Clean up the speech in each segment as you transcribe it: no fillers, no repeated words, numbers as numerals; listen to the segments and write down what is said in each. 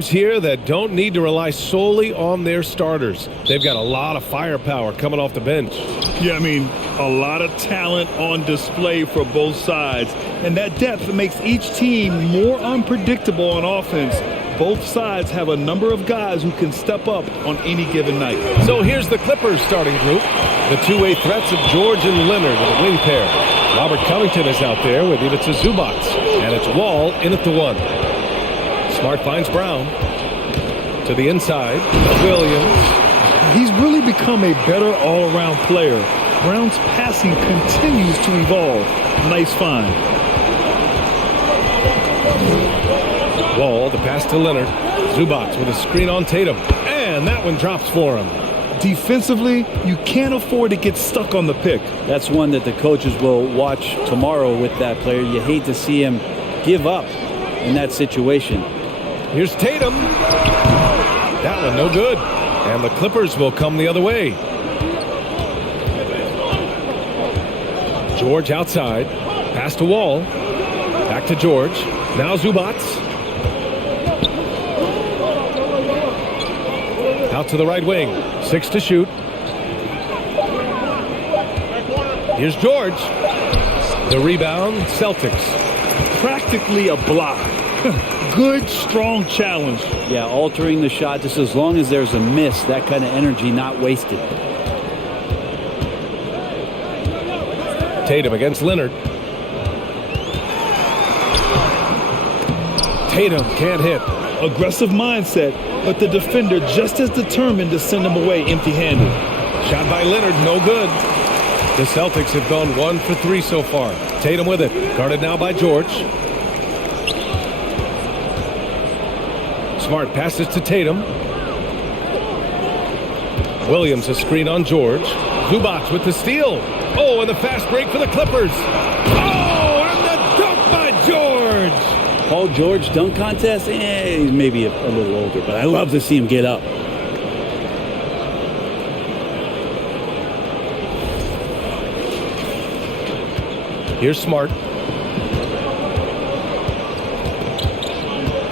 Here that don't need to rely solely on their starters. They've got a lot of firepower coming off the bench. Yeah, I mean, a lot of talent on display for both sides. And that depth makes each team more unpredictable on offense. Both sides have a number of guys who can step up on any given night. So here's the Clippers starting group. The two-way threats of George and Leonard in a wing pair. Robert Covington is out there with Ivica Zubac. And it's Wall in at the 1. Smart finds Brown to the inside. Williams. He's really become a better all-around player. Brown's passing continues to evolve. Nice find. Wall, the pass to Leonard. Zubac with a screen on Tatum. And that one drops for him. Defensively, you can't afford to get stuck on the pick. That's one that the coaches will watch tomorrow with that player. You hate to see him give up in that situation. Here's Tatum. That one no good. And the Clippers will come the other way. George outside. Pass to Wall. Back to George. Now Zubac. Out to the right wing. 6 to shoot. Here's George. The rebound, Celtics. Practically a block. Good, strong challenge. Yeah, altering the shot just as long as there's a miss. That kind of energy not wasted. Tatum against Leonard. Tatum can't hit. Aggressive mindset, but the defender just as determined to send him away empty-handed. Shot by Leonard, no good. The Celtics have gone 1 for 3 so far. Tatum with it. Guarded now by George. Smart passes to Tatum. Williams a screen on George. Zubac with the steal. Oh, and the fast break for the Clippers. Oh, and the dunk by George. Paul George dunk contest? He's maybe a little older, but I love to see him get up. Here's Smart.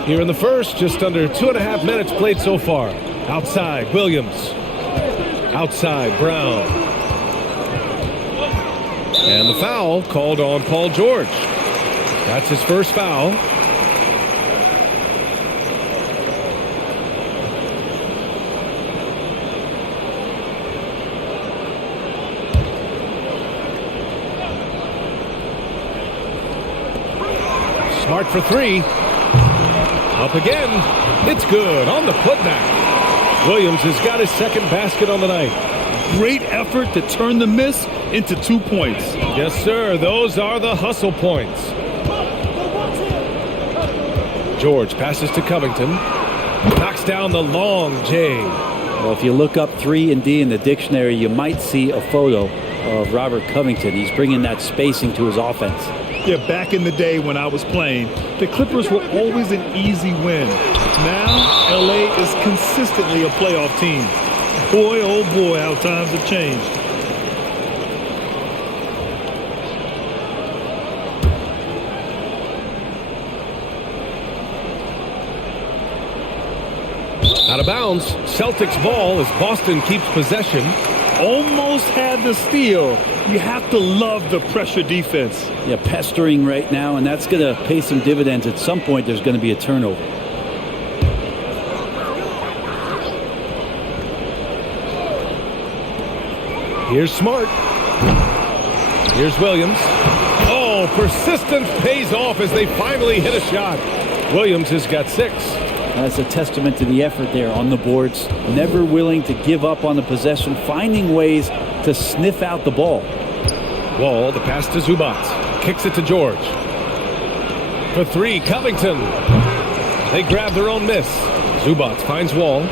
Here in the first, just under 2.5 minutes played so far. Outside, Williams. Outside, Brown. And the foul called on Paul George. That's his first foul. Smart for 3. Up again. It's good on the putback. Williams has got his second basket on the night. Great effort to turn the miss into 2 points. Yes, sir. Those are the hustle points. George passes to Covington. Knocks down the long J. Well, if you look up 3 and D in the dictionary, you might see a photo of Robert Covington. He's bringing that spacing to his offense. Yeah, back in the day when I was playing, the Clippers were always an easy win. Now, LA is consistently a playoff team. Boy, oh boy, how times have changed. Out of bounds. Celtics ball as Boston keeps possession. Almost had the steal. You have to love the pressure defense. Yeah, pestering right now, and that's going to pay some dividends. At some point, there's going to be a turnover. Here's Smart. Here's Williams. Oh, persistence pays off as they finally hit a shot. Williams has got 6. That's a testament to the effort there on the boards. Never willing to give up on the possession, finding ways to sniff out the ball. Wall, the pass to Zubac. Kicks it to George. For 3, Covington. They grab their own miss. Zubac finds Wall.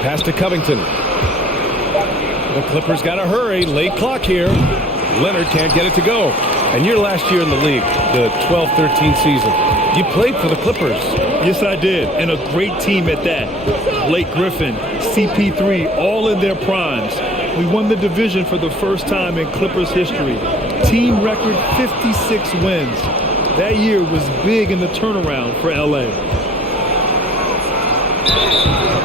Pass to Covington. The Clippers got to hurry. Late clock here. Leonard can't get it to go. And your last year in the league, the 12-13 season, you played for the Clippers. Yes, I did. And a great team at that. Blake Griffin, CP3, all in their primes. We won the division for the first time in Clippers history. Team record 56 wins. That year was big in the turnaround for LA.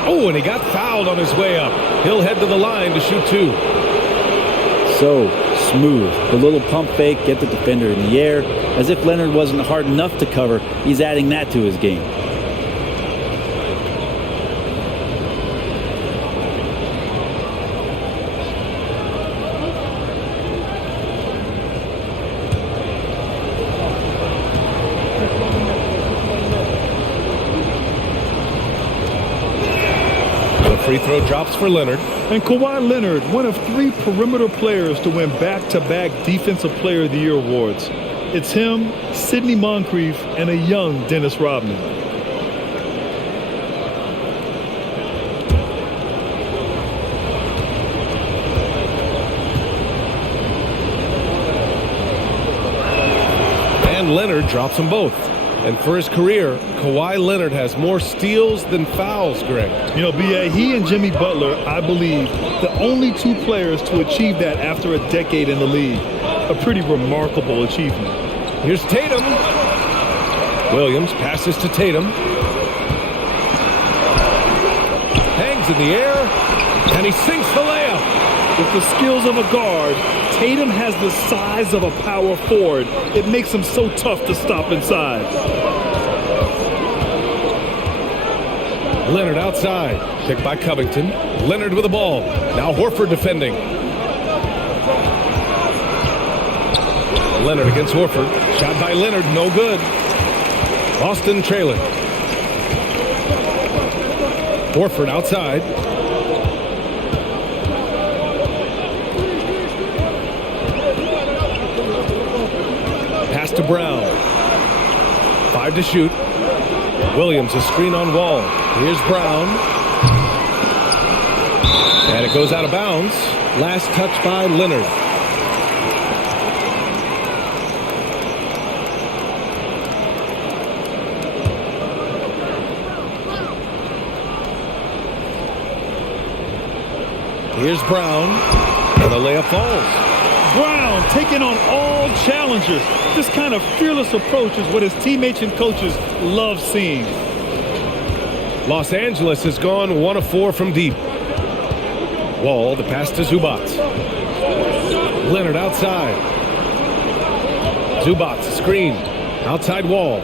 Oh, and he got fouled on his way up. He'll head to the line to shoot 2. So smooth. The little pump fake, get the defender in the air. As if Leonard wasn't hard enough to cover, he's adding that to his game. Free throw drops for Leonard. And Kawhi Leonard, one of 3 perimeter players to win back-to-back Defensive Player of the Year awards. It's him, Sidney Moncrief, and a young Dennis Rodman. And Leonard drops them both. And for his career, Kawhi Leonard has more steals than fouls, Greg. You know, B.A., he and Jimmy Butler, I believe, the only 2 players to achieve that after a decade in the league. A pretty remarkable achievement. Here's Tatum. Williams passes to Tatum. Hangs in the air, and he sinks the layup. With the skills of a guard, Tatum has the size of a power forward. It makes him so tough to stop inside. Leonard outside. Picked by Covington. Leonard with the ball. Now Horford defending. Leonard against Horford. Shot by Leonard. No good. Boston trailing. Horford outside. Pass to Brown. 5 to shoot. Williams, a screen on Wall. Here's Brown. And it goes out of bounds. Last touch by Leonard. Here's Brown. And the layup falls. Brown taking on all challengers. This kind of fearless approach is what his teammates and coaches love seeing. Los Angeles has gone 1 of 4 from deep. Wall, the pass to Zubac. Leonard outside. Zubac, screen. Outside Wall.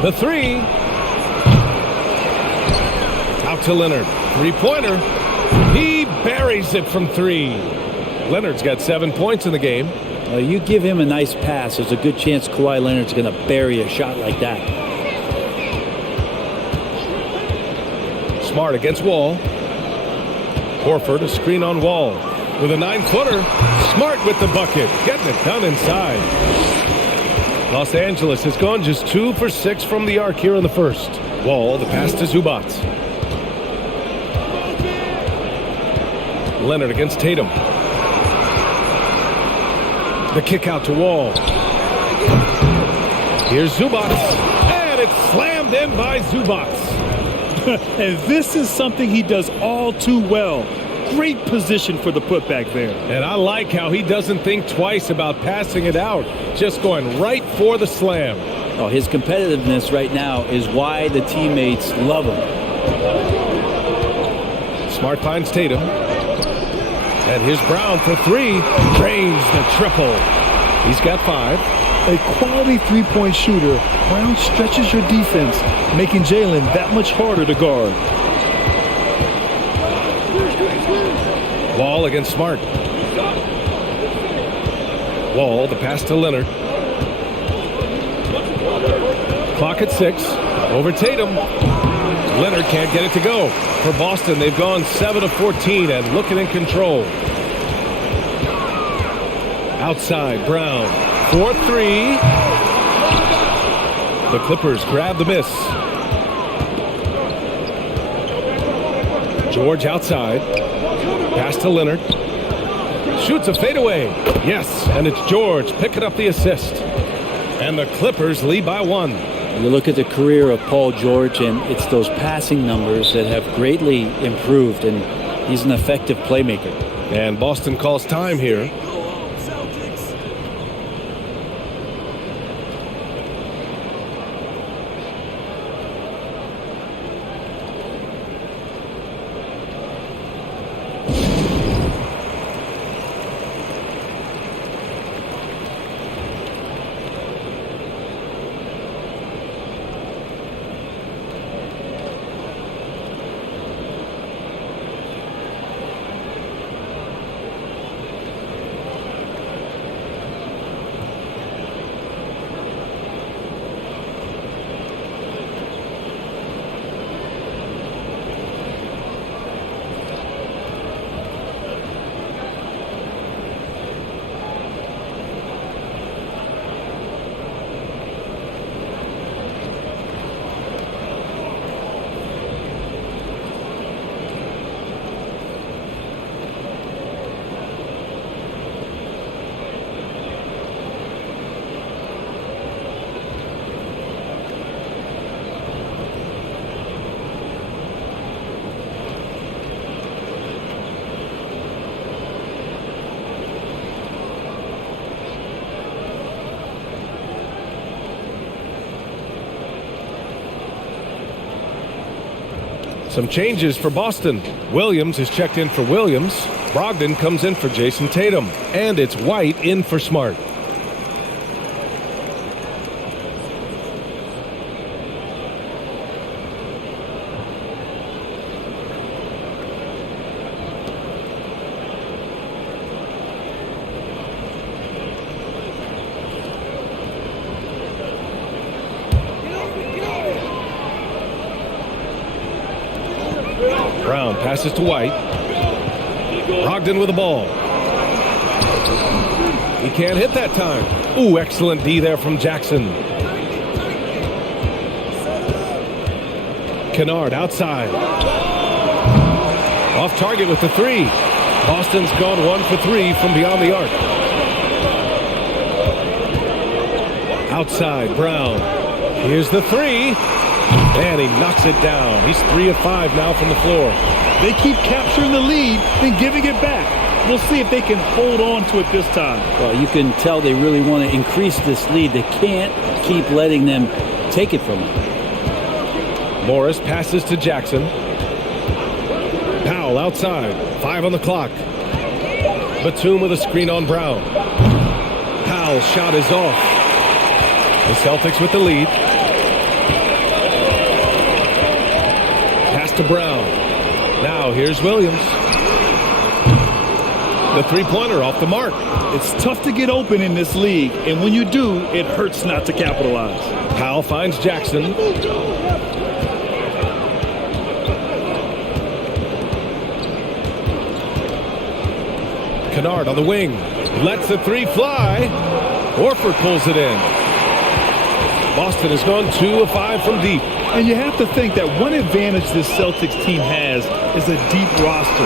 The 3. Out to Leonard. 3-pointer. He buries it from 3. Leonard's got 7 points in the game. You give him a nice pass, there's a good chance Kawhi Leonard's going to bury a shot like that. Smart against Wall. Horford, a screen on Wall. With a 9-footer. Smart with the bucket. Getting it done inside. Los Angeles has gone just 2 for 6 from the arc here in the first. Wall, the pass to Zubac. Leonard against Tatum. The kick out to Wall. Here's Zubac. And it's slammed in by Zubac. And this is something he does all too well. Great position for the putback there. And I like how he doesn't think twice about passing it out. Just going right for the slam. Oh, his competitiveness right now is why the teammates love him. Smart finds Tatum. And here's Brown for 3. Drains the triple. He's got 5. A quality three-point shooter, Brown stretches your defense, making Jalen that much harder to guard. Wall against Smart. Wall, the pass to Leonard. Clock at 6. Over Tatum. Leonard can't get it to go. For Boston, they've gone 7 of 14 and looking in control. Outside, Brown. 4-3. The Clippers grab the miss. George outside. Pass to Leonard. Shoots a fadeaway. Yes, and it's George picking up the assist. And the Clippers lead by 1. You look at the career of Paul George, and it's those passing numbers that have greatly improved, and he's an effective playmaker. And Boston calls time here. Some changes for Boston. Williams is checked in for Williams. Brogdon comes in for Jason Tatum. And it's White in for Smart. Brown passes to White. Brogdon with the ball. He can't hit that time. Ooh, excellent D there from Jackson. Kennard outside. Off target with the three. Boston's gone 1 for 3 from beyond the arc. Outside, Brown. Here's the three. And he knocks it down. He's 3 of 5 now from the floor. They keep capturing the lead and giving it back. We'll see if they can hold on to it this time. Well, you can tell they really want to increase this lead. They can't keep letting them take it from them. Morris passes to Jackson. Powell outside. 5 on the clock. Batum with a screen on Brown. Powell's shot is off. The Celtics with the lead. Pass to Brown. Now here's Williams. The three-pointer off the mark. It's tough to get open in this league, and when you do, it hurts not to capitalize. Powell finds Jackson. Kennard on the wing. Lets the three fly. Horford pulls it in. Boston has gone 2 of 5 from deep. And you have to think that one advantage this Celtics team has is a deep roster.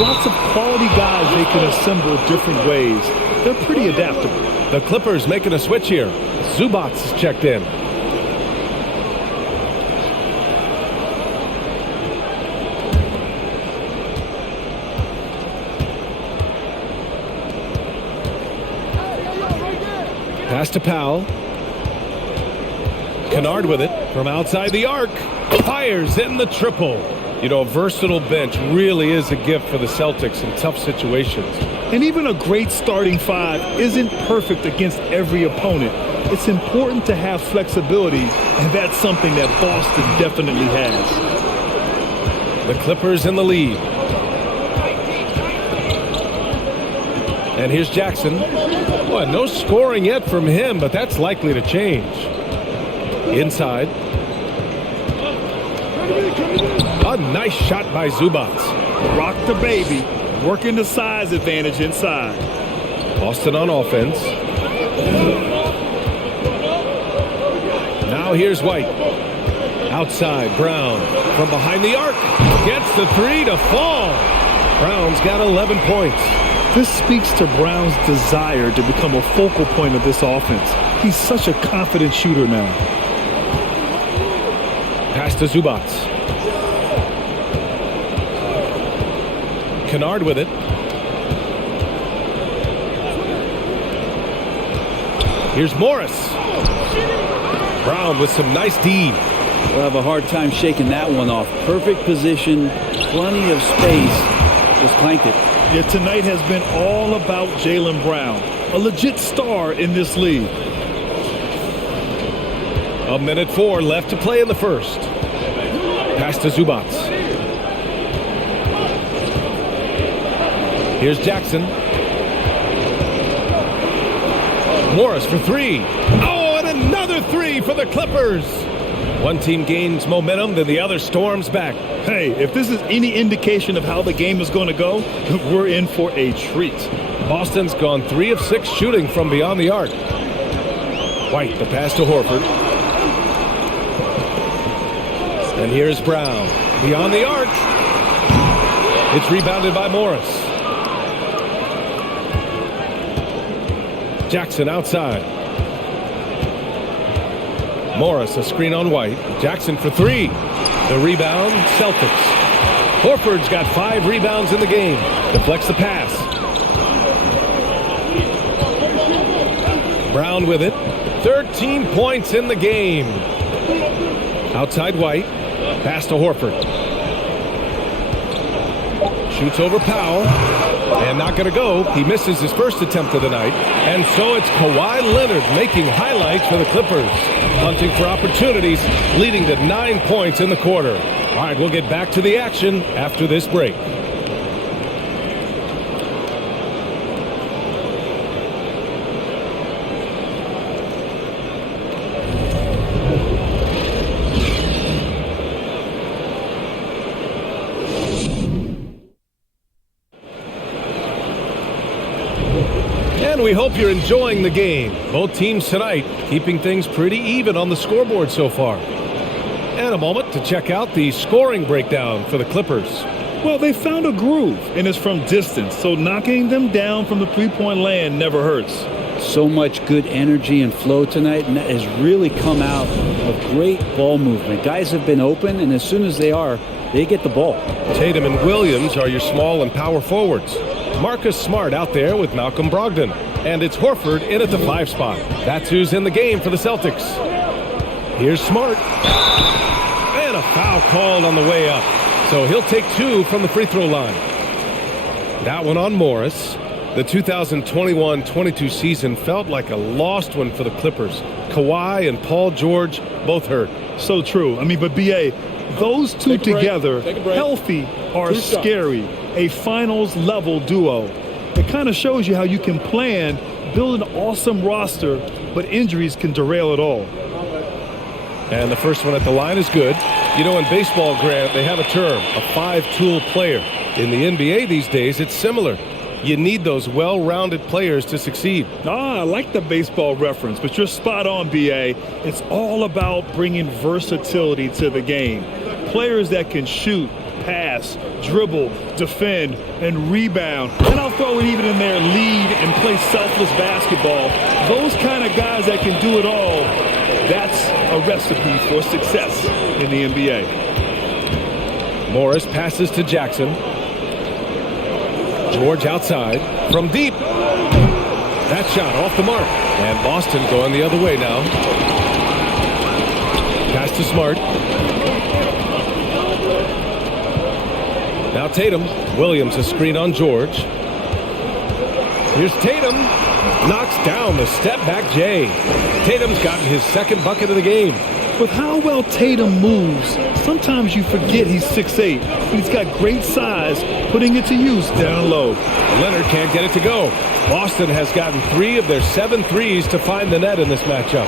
Lots of quality guys they can assemble different ways. They're pretty adaptable. The Clippers making a switch here. Zubac is checked in. Pass to Powell. Kennard with it from outside the arc. Fires in the triple. You know, a versatile bench really is a gift for the Celtics in tough situations. And even a great starting 5 isn't perfect against every opponent. It's important to have flexibility, and that's something that Boston definitely has. The Clippers in the lead. And here's Jackson. Boy, no scoring yet from him, but that's likely to change. Inside. A nice shot by Zubac. Rock the baby. Working the size advantage inside. Boston on offense. Now here's White. Outside, Brown. From behind the arc. Gets the three to fall. Brown's got 11 points. This speaks to Brown's desire to become a focal point of this offense. He's such a confident shooter now. Pass to Zubac. Kennard with it. Here's Morris. Brown with some nice D. We'll have a hard time shaking that one off. Perfect position, plenty of space. Just clanked it. Yeah, tonight has been all about Jaylen Brown, a legit star in this league. 1:04 left to play in the first. Pass to Zubac. Here's Jackson. Morris for three. Oh, and another three for the Clippers. One team gains momentum, then the other storms back. Hey, if this is any indication of how the game is going to go, we're in for a treat. Boston's gone 3 of 6 shooting from beyond the arc. White, the pass to Horford. And here's Brown. Beyond the arc. It's rebounded by Morris. Jackson outside. Morris, a screen on White. Jackson for three. The rebound, Celtics. Horford's got 5 rebounds in the game. Deflects the pass. Brown with it. 13 points in the game. Outside White. Pass to Horford. Shoots over Powell. And not going to go. He misses his first attempt of the night. And so it's Kawhi Leonard making highlights for the Clippers. Hunting for opportunities, leading to 9 points in the quarter. All right, we'll get back to the action after this break. And we hope you're enjoying the game. Both teams tonight keeping things pretty even on the scoreboard so far. And a moment to check out the scoring breakdown for the Clippers. Well, they found a groove, and it's from distance, so knocking them down from the three-point land never hurts. So much good energy and flow tonight, and that has really come out of great ball movement. Guys have been open, and as soon as they are, they get the ball. Tatum and Williams are your small and power forwards. Marcus Smart out there with Malcolm Brogdon. And it's Horford in at the 5 spot. That's who's in the game for the Celtics. Here's Smart. And a foul called on the way up. So he'll take 2 from the free throw line. That one on Morris. The 2021-22 season felt like a lost one for the Clippers. Kawhi and Paul George both hurt. So true. I mean, but B.A., those two together, healthy, are scary. A finals-level duo. It kind of shows you how you can plan, build an awesome roster, but injuries can derail it all. And the first one at the line is good. You know, in baseball, Grant, they have a term, a 5-tool player. In the NBA these days, it's similar. You need those well-rounded players to succeed. I like the baseball reference, but you're spot on, B.A. It's all about bringing versatility to the game. Players that can shoot, pass, dribble, defend, and rebound. And I'll throw it even in there, lead and play selfless basketball. Those kind of guys that can do it all, that's a recipe for success in the NBA. Morris passes to Jackson. George outside from deep. That shot off the mark. And Boston going the other way now. Pass to Smart. Now Tatum. Williams a screen on George. Here's Tatum. Knocks down the step back Jay. Tatum's gotten his second bucket of the game. With how well Tatum moves, sometimes you forget he's 6'8", but he's got great size, putting it to use down low. Leonard can't get it to go. Boston has gotten 3 of their 7 threes to find the net in this matchup.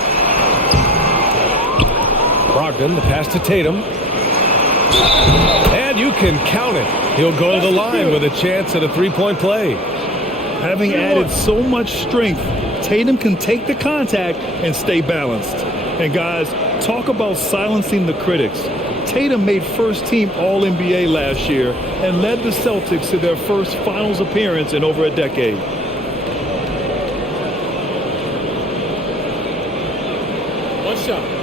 Brogdon, the pass to Tatum. And you can count it. He'll go to the line with a chance at a three-point play. Having added so much strength, Tatum can take the contact and stay balanced. And guys, talk about silencing the critics. Tatum made first-team All-NBA last year and led the Celtics to their first finals appearance in over a decade. One shot.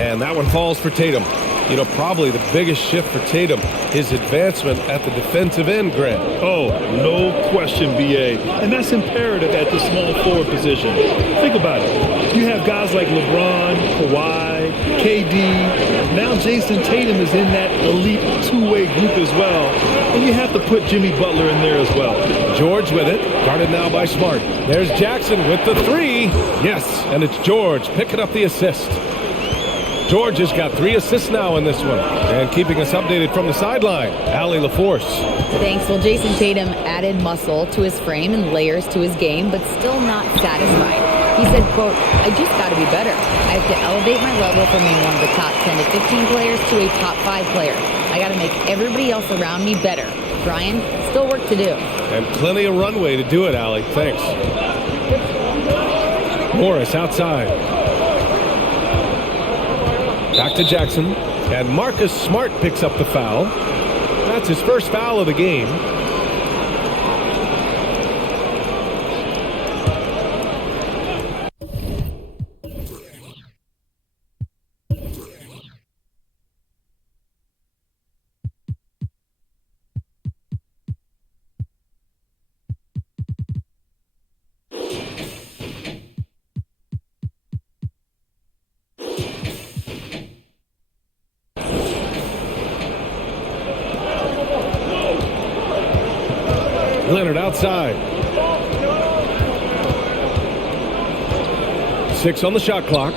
And that one falls for Tatum. You know, probably the biggest shift for Tatum, his advancement at the defensive end, Grant. Oh, no question, B.A. And that's imperative at the small forward position. Think about it. You have guys like LeBron, Kawhi, KD. Now Jason Tatum is in that elite two-way group as well. And you have to put Jimmy Butler in there as well. George with it, guarded now by Smart. There's Jackson with the 3. Yes, and it's George picking up the assist. George has got 3 assists now in this one. And keeping us updated from the sideline, Allie LaForce. Thanks. Well, Jason Tatum added muscle to his frame and layers to his game, but still not satisfied. He said, quote, "I just got to be better. I have to elevate my level from being one of the top 10 to 15 players to a top 5 player. I got to make everybody else around me better. Brian, still work to do." And plenty of runway to do it, Allie. Thanks. Morris outside. Back to Jackson, and Marcus Smart picks up the foul. That's his first foul of the game. Leonard outside. 6 on the shot clock.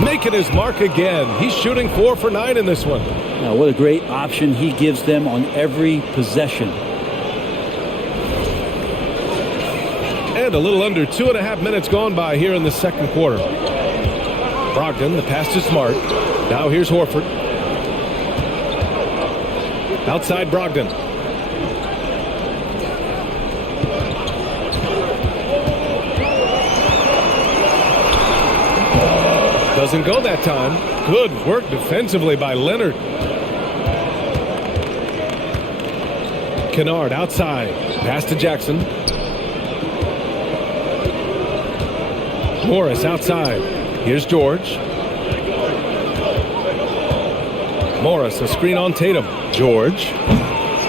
Making his mark again. He's shooting 4 for 9 in this one. Now, what a great option he gives them on every possession. And a little under 2.5 minutes gone by here in the second quarter. Brogdon, the pass to Smart. Now here's Horford. Outside Brogdon. Doesn't go that time. Good work defensively by Leonard. Kennard outside. Pass to Jackson. Morris outside. Here's George. Morris, a screen on Tatum. George.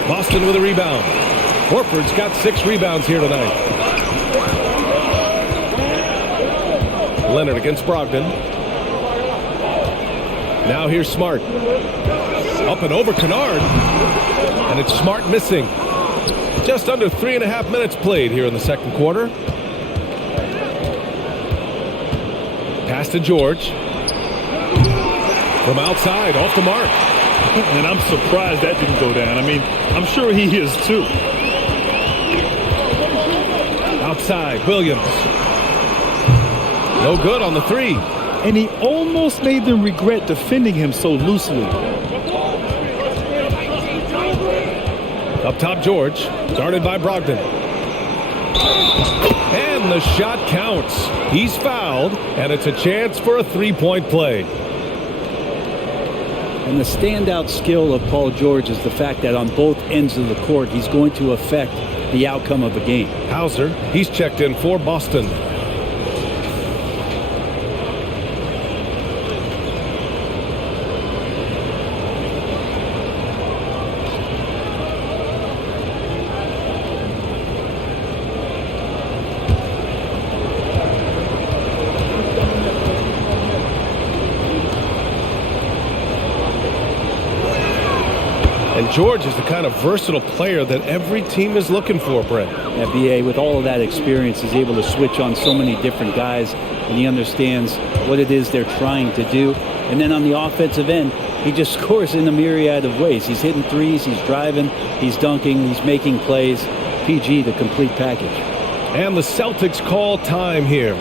Boston with a rebound. Horford's got 6 rebounds here tonight. Leonard against Brogdon. Now here's Smart. Up and over Kennard. And it's Smart missing. Just under 3.5 minutes played here in the second quarter. Pass to George. From outside, off the mark. And I'm surprised that didn't go down. I mean, I'm sure he is too. Outside, Williams. No good on the 3. And he almost made them regret defending him so loosely. Up top, George. Guarded by Brogdon. And the shot counts. He's fouled, and it's a chance for a 3-point play. And the standout skill of Paul George is the fact that on both ends of the court, he's going to affect the outcome of the game. Hauser, he's checked in for Boston. And George is the kind of versatile player that every team is looking for, Brent. Yeah, BA, with all of that experience, is able to switch on so many different guys, and he understands what it is they're trying to do. And then on the offensive end, he just scores in a myriad of ways. He's hitting threes, he's driving, he's dunking, he's making plays. PG, the complete package. And the Celtics call time here.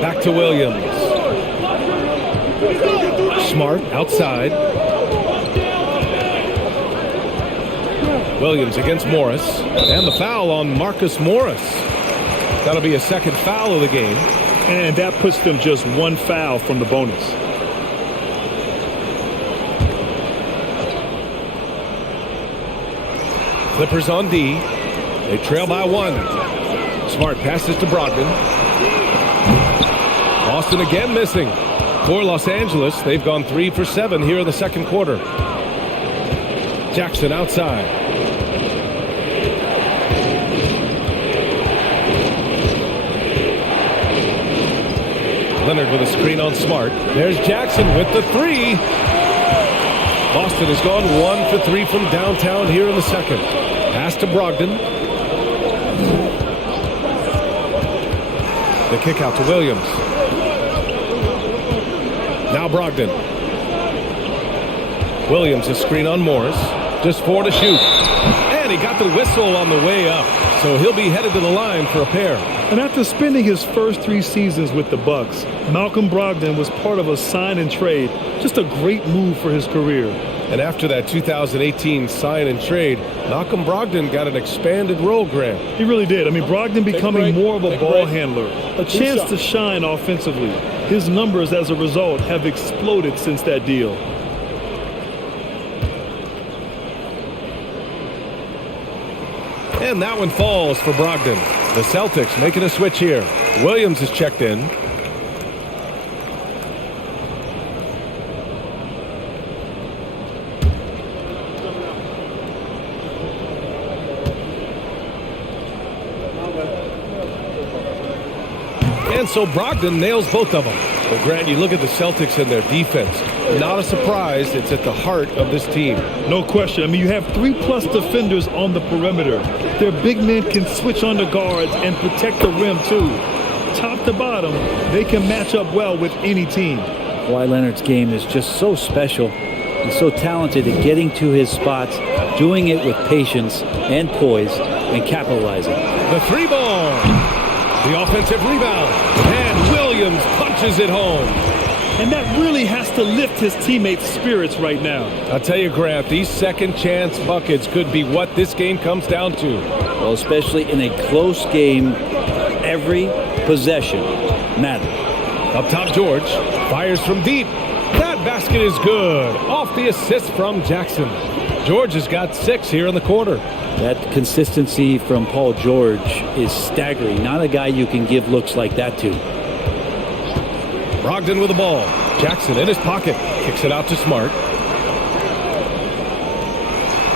Back to Williams. Smart outside. Williams against Morris. And the foul on Marcus Morris. That'll be a second foul of the game. And that puts them just 1 foul from the bonus. Clippers on D. They trail by 1. Smart passes to Brogdon. Boston again missing. For Los Angeles, they've gone 3 for 7 here in the second quarter. Jackson outside. Leonard with a screen on Smart. There's Jackson with the 3. Boston has gone 1 for 3 from downtown here in the second. Pass to Brogdon. The kick out to Williams. Now Brogdon. Williams a screen on Morris. Just 4 to shoot. And he got the whistle on the way up. So he'll be headed to the line for a pair. And after spending his first 3 seasons with the Bucks, Malcolm Brogdon was part of a sign and trade. Just a great move for his career. And after that 2018 sign and trade, Malcolm Brogdon got an expanded role, Grant. He really did. I mean, Brogdon becoming more of a ball handler, a chance to shine offensively. His numbers as a result have exploded since that deal. And that one falls for Brogdon. The Celtics making a switch here. Williams is checked in. And so Brogdon nails both of them. But Grant, you look at the Celtics and their defense. Not a surprise. It's at the heart of this team. No question. I mean, you have 3+ defenders on the perimeter. Their big men can switch on the guards and protect the rim, too. Top to bottom, they can match up well with any team. Kawhi Leonard's game is just so special. He's so talented at getting to his spots, doing it with patience and poise, and capitalizing. The three ball. The offensive rebound. And Williams punches it home. And that really has to lift his teammates' spirits right now. I'll tell you, Grant, these second chance buckets could be what this game comes down to. Well, especially in a close game, every possession matters. Up top, George fires from deep. That basket is good. Off the assist from Jackson. George has got 6 here in the quarter. That consistency from Paul George is staggering. Not a guy you can give looks like that to. Brogdon with the ball. Jackson in his pocket. Kicks it out to Smart.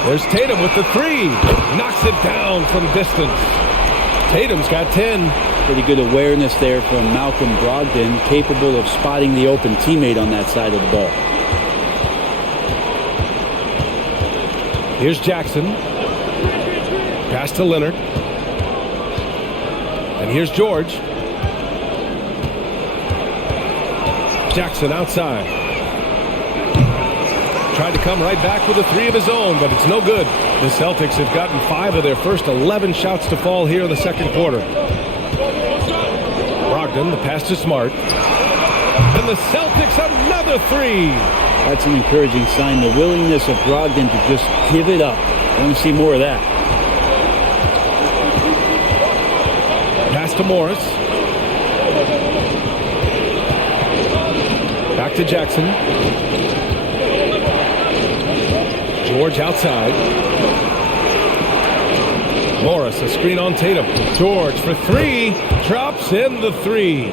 There's Tatum with the 3. Knocks it down from distance. Tatum's got 10. Pretty good awareness there from Malcolm Brogdon, capable of spotting the open teammate on that side of the ball. Here's Jackson. Pass to Leonard. And here's George. Jackson outside. Tried to come right back with a 3 of his own, but it's no good. The Celtics have gotten 5 of their first 11 shots to fall here in the second quarter. Brogdon, the pass to Smart. And the Celtics another 3. That's an encouraging sign. The willingness of Brogdon to just give it up. I want to see more of that. Pass to Morris. Back to Jackson. George outside. Morris, a screen on Tatum. George for 3. Drops in the 3.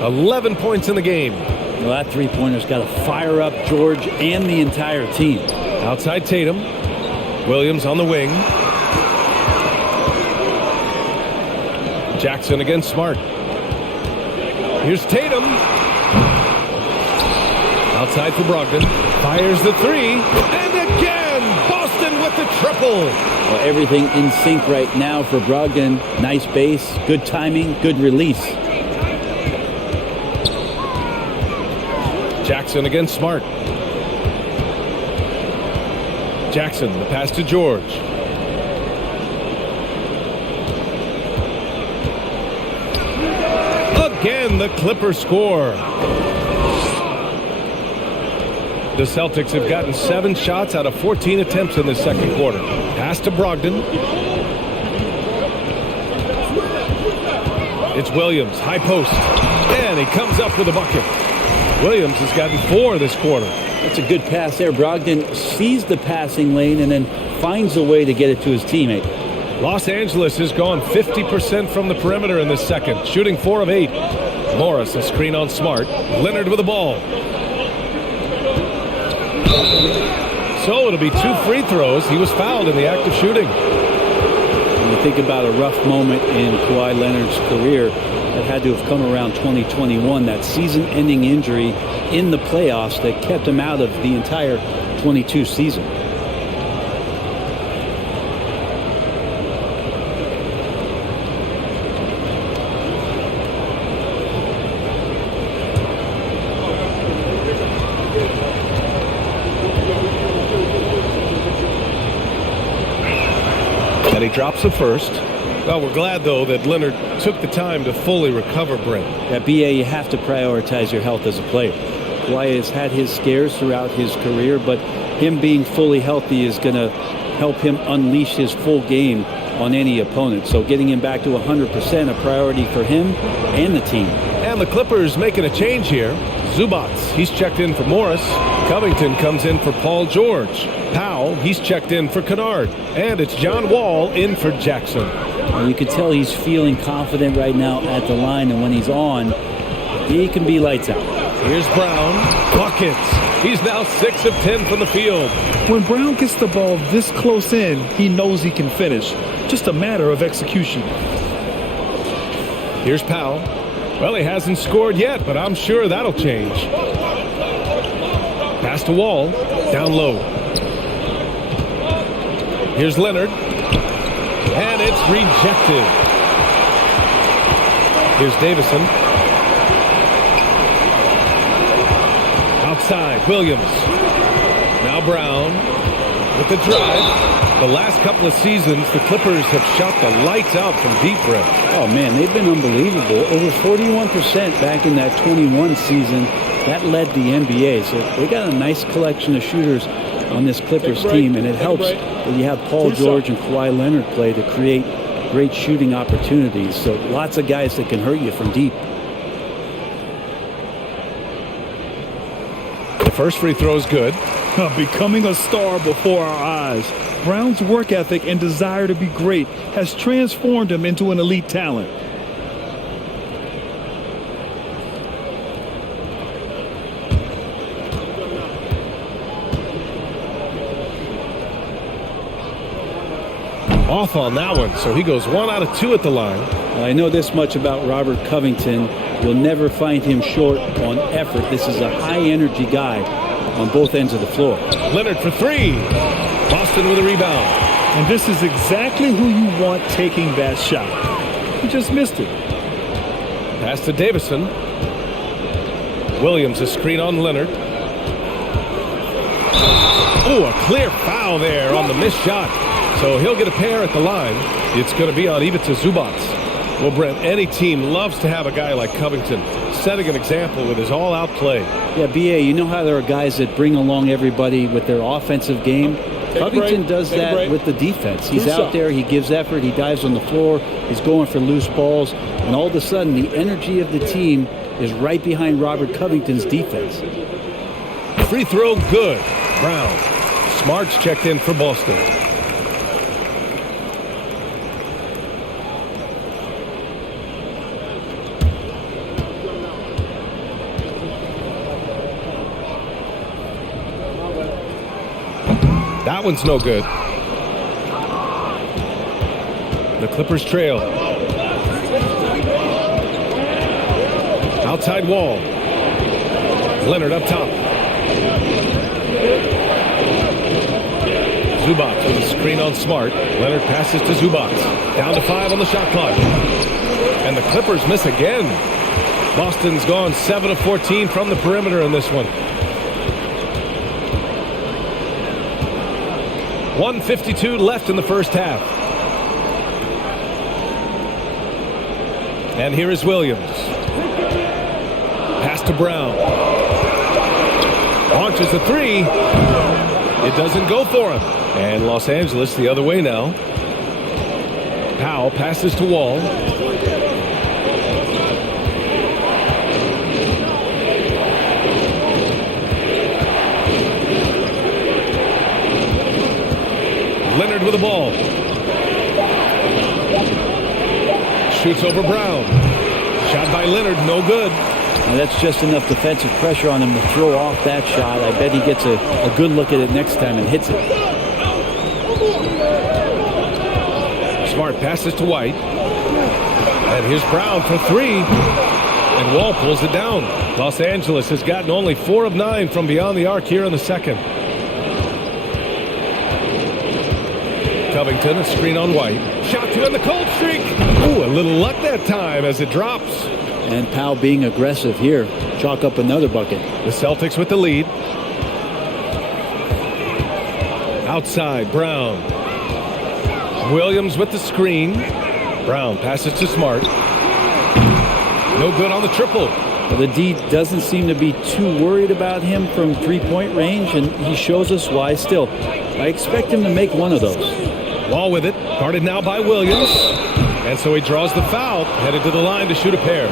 11 points in the game. Well, that three-pointer's got to fire up George and the entire team. Outside Tatum. Williams on the wing. Jackson against Smart. Here's Tatum. Outside for Brogdon. Fires the 3. And again, Boston with the triple. Well, everything in sync right now for Brogdon. Nice base, good timing, good release. Jackson against Smart. Jackson, the pass to George. Again, the Clippers score. The Celtics have gotten 7 shots out of 14 attempts in the second quarter. Pass to Brogdon. It's Williams, high post. And he comes up with a bucket. Williams has gotten 4 this quarter. It's a good pass there. Brogdon sees the passing lane and then finds a way to get it to his teammate. Los Angeles has gone 50% from the perimeter in this second, shooting 4 of 8. Morris, a screen on Smart. Leonard with the ball. So it'll be 2 free throws. He was fouled in the act of shooting. When you think about a rough moment in Kawhi Leonard's career, that had to have come around 2021, that season-ending injury in the playoffs that kept him out of the entire 22 season. And he drops the first. Well, we're glad, though, that Leonard took the time to fully recover, Brent. At BA, you have to prioritize your health as a player. Kawhi has had his scares throughout his career, but him being fully healthy is going to help him unleash his full game on any opponent. So getting him back to 100%, a priority for him and the team. And the Clippers making a change here. Zubac, he's checked in for Morris. Covington comes in for Paul George. Powell, he's checked in for Kennard. And it's John Wall in for Jackson. Well, you can tell he's feeling confident right now at the line, and when he's on, he can be lights out. Here's Brown. Buckets. He's now 6 of 10 from the field. When Brown gets the ball this close in, he knows he can finish. Just a matter of execution. Here's Powell. Well, he hasn't scored yet, but I'm sure that'll change. Pass to Wall. Down low. Here's Leonard. And it's rejected. Here's Davison. Outside, Williams. Now Brown with the drive. The last couple of seasons, the Clippers have shot the lights out from deep breath. Oh, man, they've been unbelievable. Over 41% back in that 21 season. That led the NBA. So they got a nice collection of shooters on this Clippers team, and it helps that you have Paul George and Kawhi Leonard play to create great shooting opportunities. So lots of guys that can hurt you from deep. The first free throw is good. Becoming a star before our eyes. Brown's work ethic and desire to be great has transformed him into an elite talent. Off on that one, so he goes 1 out of 2 at the line. Well, I know this much about Robert Covington. You'll never find him short on effort. This is a high-energy guy on both ends of the floor. Leonard for 3. Boston with a rebound. And this is exactly who you want taking that shot. He just missed it. Pass to Davison. Williams, a screen on Leonard. Oh, a clear foul there on the missed shot. So he'll get a pair at the line. It's going to be on Ivica Zubac. Well, Brent, any team loves to have a guy like Covington setting an example with his all-out play. Yeah, B.A., you know how there are guys that bring along everybody with their offensive game? Covington does that with the defense. He's out there, he gives effort, he dives on the floor, he's going for loose balls, and all of a sudden the energy of the team is right behind Robert Covington's defense. Free throw good. Brown. Smart's checked in for Boston. That one's no good. The Clippers trail. Outside Wall. Leonard up top. Zubac with a screen on Smart. Leonard passes to Zubac. Down to 5 on the shot clock. And the Clippers miss again. Boston's gone 7 of 14 from the perimeter in this one. 1:52 left in the first half. And here is Williams. Pass to Brown. Launches a 3. It doesn't go for him. And Los Angeles the other way now. Powell passes to Wall. Leonard with the ball. Shoots over Brown. Shot by Leonard, no good. Now that's just enough defensive pressure on him to throw off that shot. I bet he gets a good look at it next time and hits it. Smart passes to White. And here's Brown for 3. And Wall pulls it down. Los Angeles has gotten only 4 of 9 from beyond the arc here in the second. Covington, a screen on White. Shot to in the cold streak. Ooh, a little luck that time as it drops. And Powell being aggressive here. Chalk up another bucket. The Celtics with the lead. Outside, Brown. Williams with the screen. Brown passes to Smart. No good on the triple. Well, the D doesn't seem to be too worried about him from three-point range, and he shows us why still. I expect him to make one of those. Wall with it. Guarded now by Williams. And so he draws the foul. Headed to the line to shoot a pair.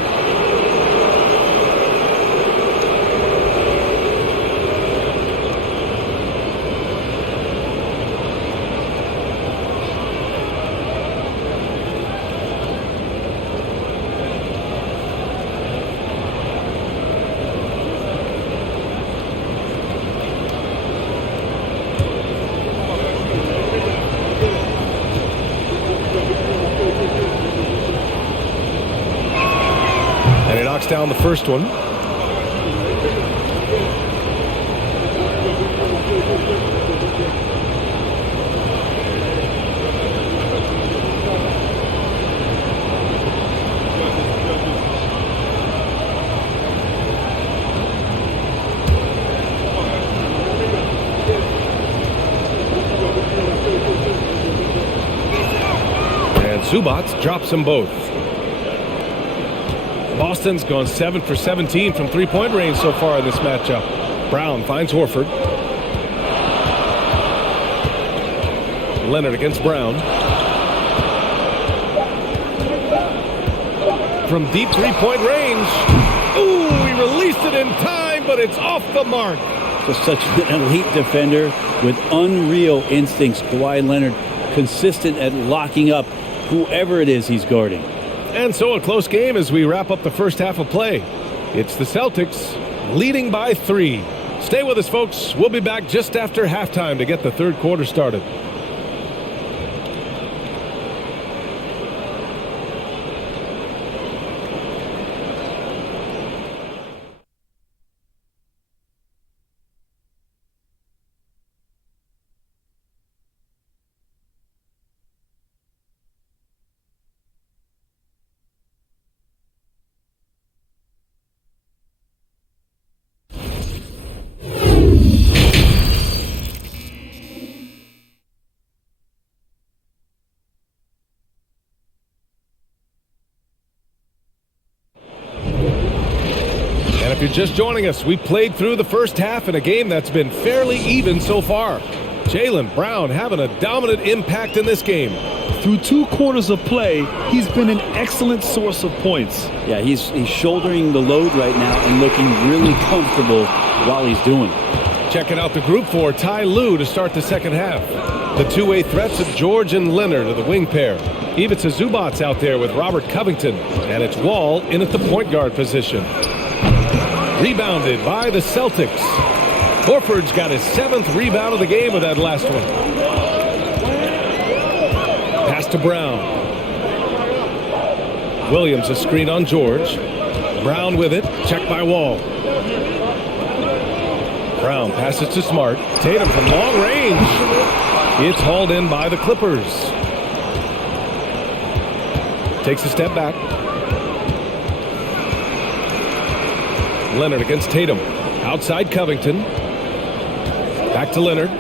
down the first one. Zubac drops them both. Boston's gone 7 for 17 from three-point range so far in this matchup. Brown finds Horford. Leonard against Brown. From deep three-point range. Ooh, he released it in time, but it's off the mark. Just such an elite defender with unreal instincts. Kawhi Leonard consistent at locking up whoever it is he's guarding. And so a close game as we wrap up the first half of play. It's the Celtics leading by 3. Stay with us, folks. We'll be back just after halftime to get the third quarter started. If you're just joining us, we played through the first half in a game that's been fairly even so far. Jaylen Brown having a dominant impact in this game. Through 2 quarters of play, he's been an excellent source of points. Yeah, he's shouldering the load right now and looking really comfortable while he's doing it. Checking out the group for Ty Lue to start the second half. The two-way threats of George and Leonard are the wing pair. Ivica Zubac's out there with Robert Covington. And it's Wall in at the point guard position. Rebounded by the Celtics. Horford's got his 7th rebound of the game with that last one. Pass to Brown. Williams a screen on George. Brown with it. Checked by Wall. Brown passes to Smart. Tatum from long range. It's hauled in by the Clippers. Takes a step back. Leonard against Tatum. Outside Covington. Back to Leonard.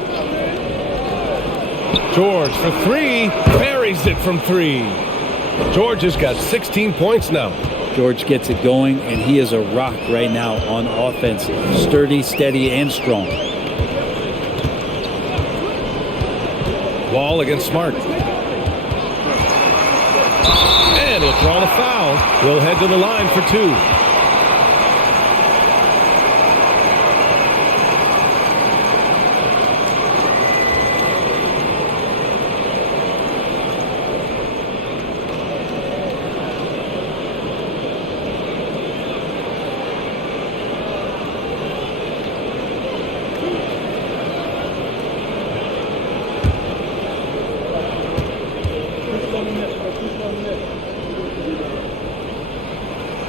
George for 3. Buries it from 3. George has got 16 points now. George gets it going, and he is a rock right now on offense. Sturdy, steady, and strong. Wall against Smart. And he'll draw the foul. He'll head to the line for 2.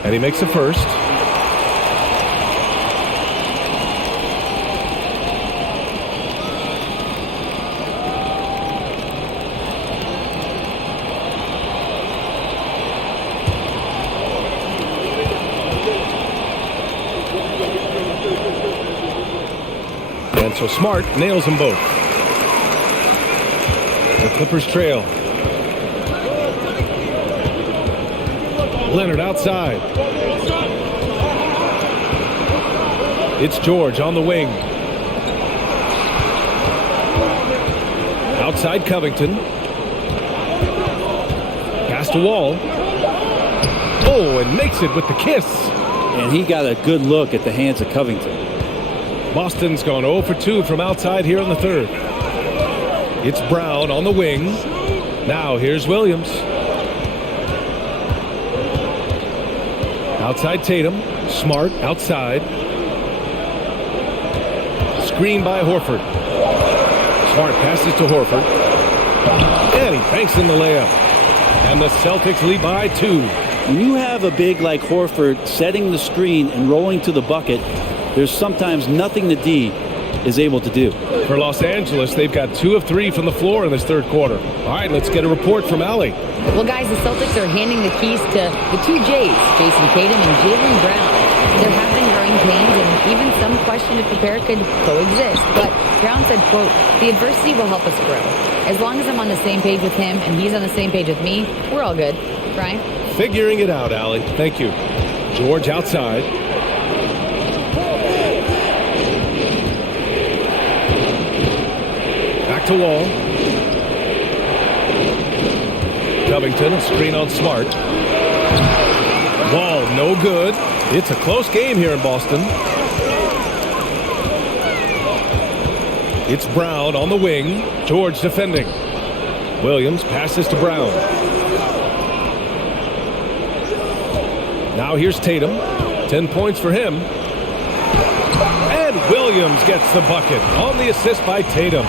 And he makes the first. And so Smart nails them both. The Clippers trail. Leonard outside. It's George on the wing. Outside Covington. Pass to Wall. Oh, and makes it with the kiss. And he got a good look at the hands of Covington. Boston's gone 0 for 2 from outside here in the third. It's Brown on the wing. Now here's Williams. Outside Tatum. Smart outside. Screen by Horford. Smart passes to Horford. And he banks in the layup. And the Celtics lead by 2. When you have a big like Horford setting the screen and rolling to the bucket, there's sometimes nothing the D is able to do. For Los Angeles, they've got 2 of 3 from the floor in this third quarter. All right, let's get a report from Allie. Well, guys, the Celtics are handing the keys to the 2 J's, Jason Tatum and Jaylen Brown. There have been growing pains, and even some question if the pair could coexist. But Brown said, quote, "The adversity will help us grow. As long as I'm on the same page with him and he's on the same page with me, we're all good." Brian? Figuring it out, Allie. Thank you. George outside. Back to Wall. Covington, a screen on Smart. Wall, no good. It's a close game here in Boston. It's Brown on the wing. George defending. Williams passes to Brown. Now here's Tatum. 10 points for him. And Williams gets the bucket on the assist by Tatum.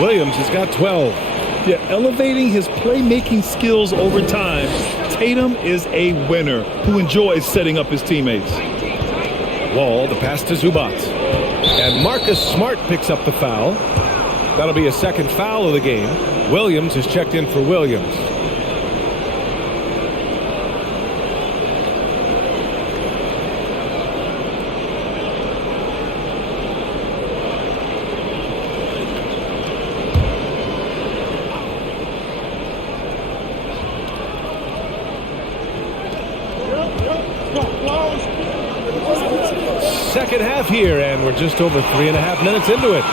Williams has got 12. Yeah, elevating his playmaking skills over time, Tatum is a winner who enjoys setting up his teammates. Wall, the pass to Zubac. And Marcus Smart picks up the foul. That'll be a second foul of the game. Williams is checked in for Williams. Second half here, and we're just over 3.5 minutes into it.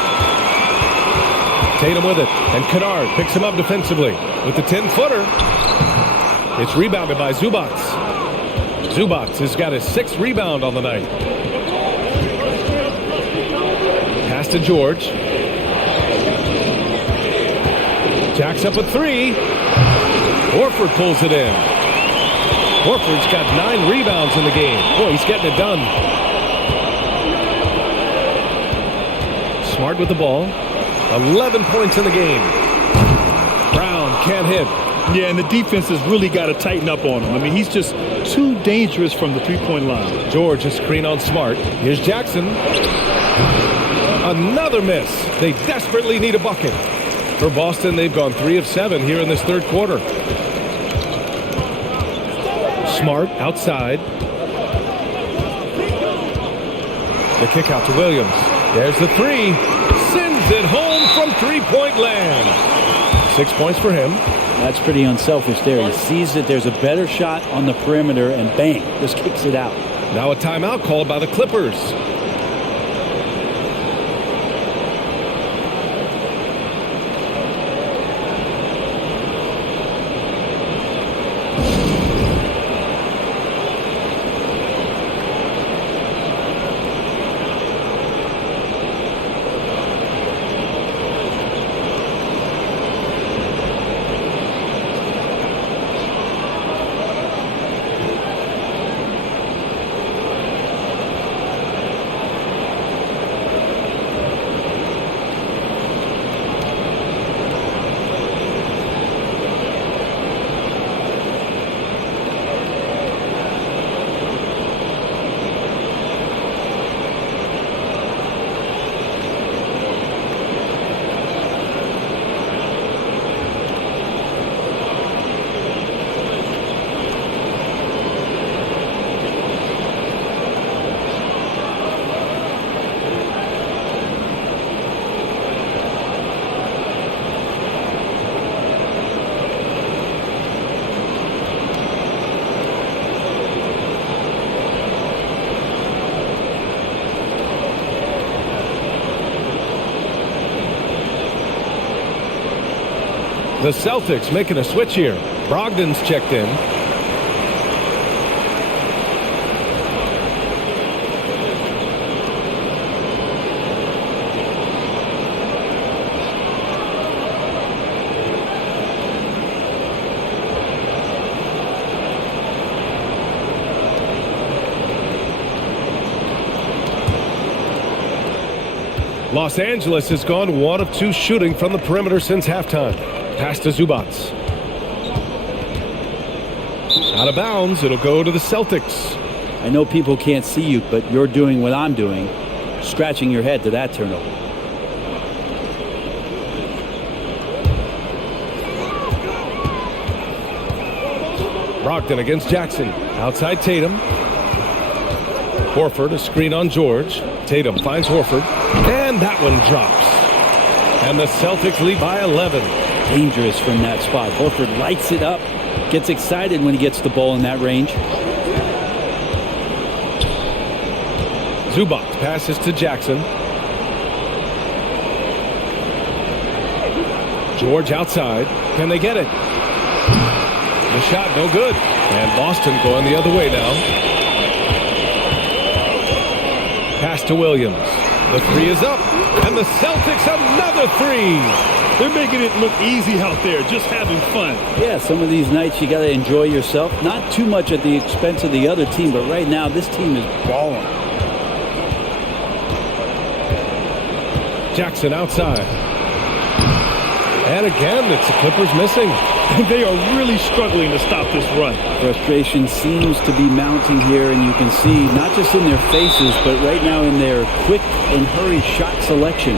Tatum with it, and Kennard picks him up defensively with the 10-footer. It's rebounded by Zubac. Zubac has got his 6th rebound on the night. Pass to George. Jacks up a 3. Horford pulls it in. Horford's got 9 rebounds in the game. Boy, he's getting it done. Smart with the ball. 11 points in the game. Brown can't hit. Yeah, and the defense has really got to tighten up on him. I mean, he's just too dangerous from the three-point line. George, a screen on Smart. Here's Jackson. Another miss. They desperately need a bucket. For Boston, they've gone 3 of 7 here in this third quarter. Smart outside. The kick out to Williams. There's the 3. Sends it home from three-point land. 6 points for him. That's pretty unselfish there. He sees that there's a better shot on the perimeter and bang, just kicks it out. Now a timeout called by the Clippers. The Celtics making a switch here. Brogdon's checked in. Los Angeles has gone 1 of 2 shooting from the perimeter since halftime. Pass to Zubac. Out of bounds. It'll go to the Celtics. I know people can't see you, but you're doing what I'm doing, scratching your head to that turnover. Brogdon against Jackson. Outside Tatum. Horford, a screen on George. Tatum finds Horford. And that one drops. And the Celtics lead by 11. Dangerous from that spot. Horford lights it up. Gets excited when he gets the ball in that range. Zubac passes to Jackson. George outside. Can they get it? The shot no good. And Boston going the other way now. Pass to Williams. The three is up. And the Celtics another three. They're making it look easy out there, just having fun. Yeah, some of these nights you got to enjoy yourself. Not too much at the expense of the other team, but right now this team is balling. Jackson outside. And again, it's the Clippers missing. They are really struggling to stop this run. Frustration seems to be mounting here, and you can see not just in their faces, but right now in their quick and hurried shot selection.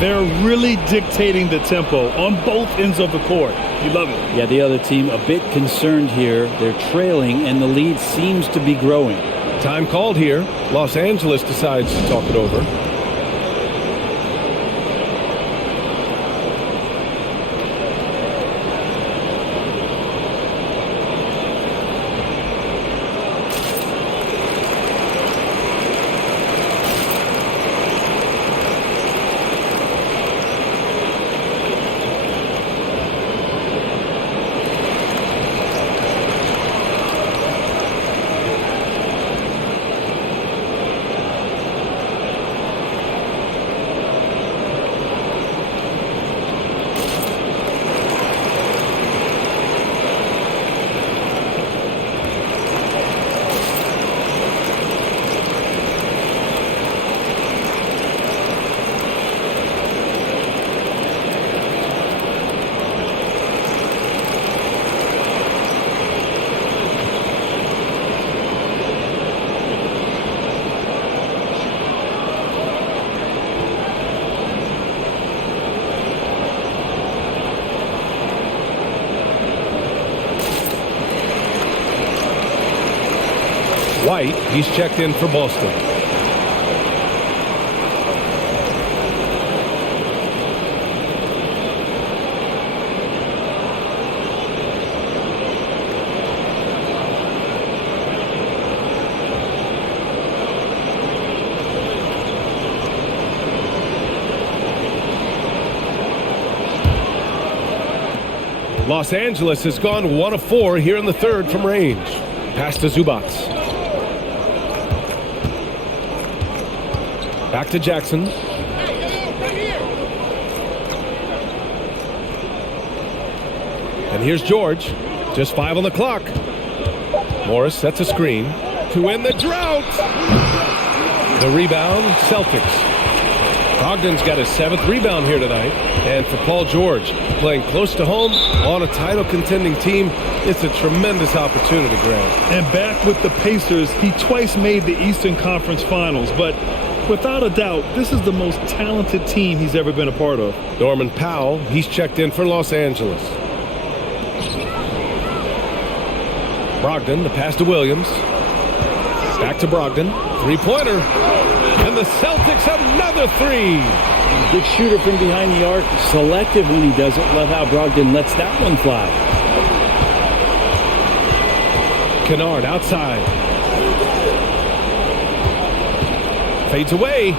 They're really dictating the tempo on both ends of the court. You love it. Yeah, the other team a bit concerned here. They're trailing, and the lead seems to be growing. Time called here. Los Angeles decides to talk it over. White, he's checked in for Boston. Los Angeles has gone 1 of 4 here in the third from range. Pass to Zubac. Back to Jackson. And here's George. Just 5 on the clock. Morris sets a screen to win the drought. The rebound, Celtics. Brogdon's got his 7th rebound here tonight. And for Paul George, playing close to home on a title contending team, it's a tremendous opportunity, Grant. And back with the Pacers, he twice made the Eastern Conference Finals, but without a doubt, this is the most talented team he's ever been a part of. Norman Powell, he's checked in for Los Angeles. Brogdon, the pass to Williams. Back to Brogdon. Three-pointer. And the Celtics another three. Good shooter from behind the arc. Selective when he does it. Love how Brogdon lets that one fly. Kennard outside. Fades away.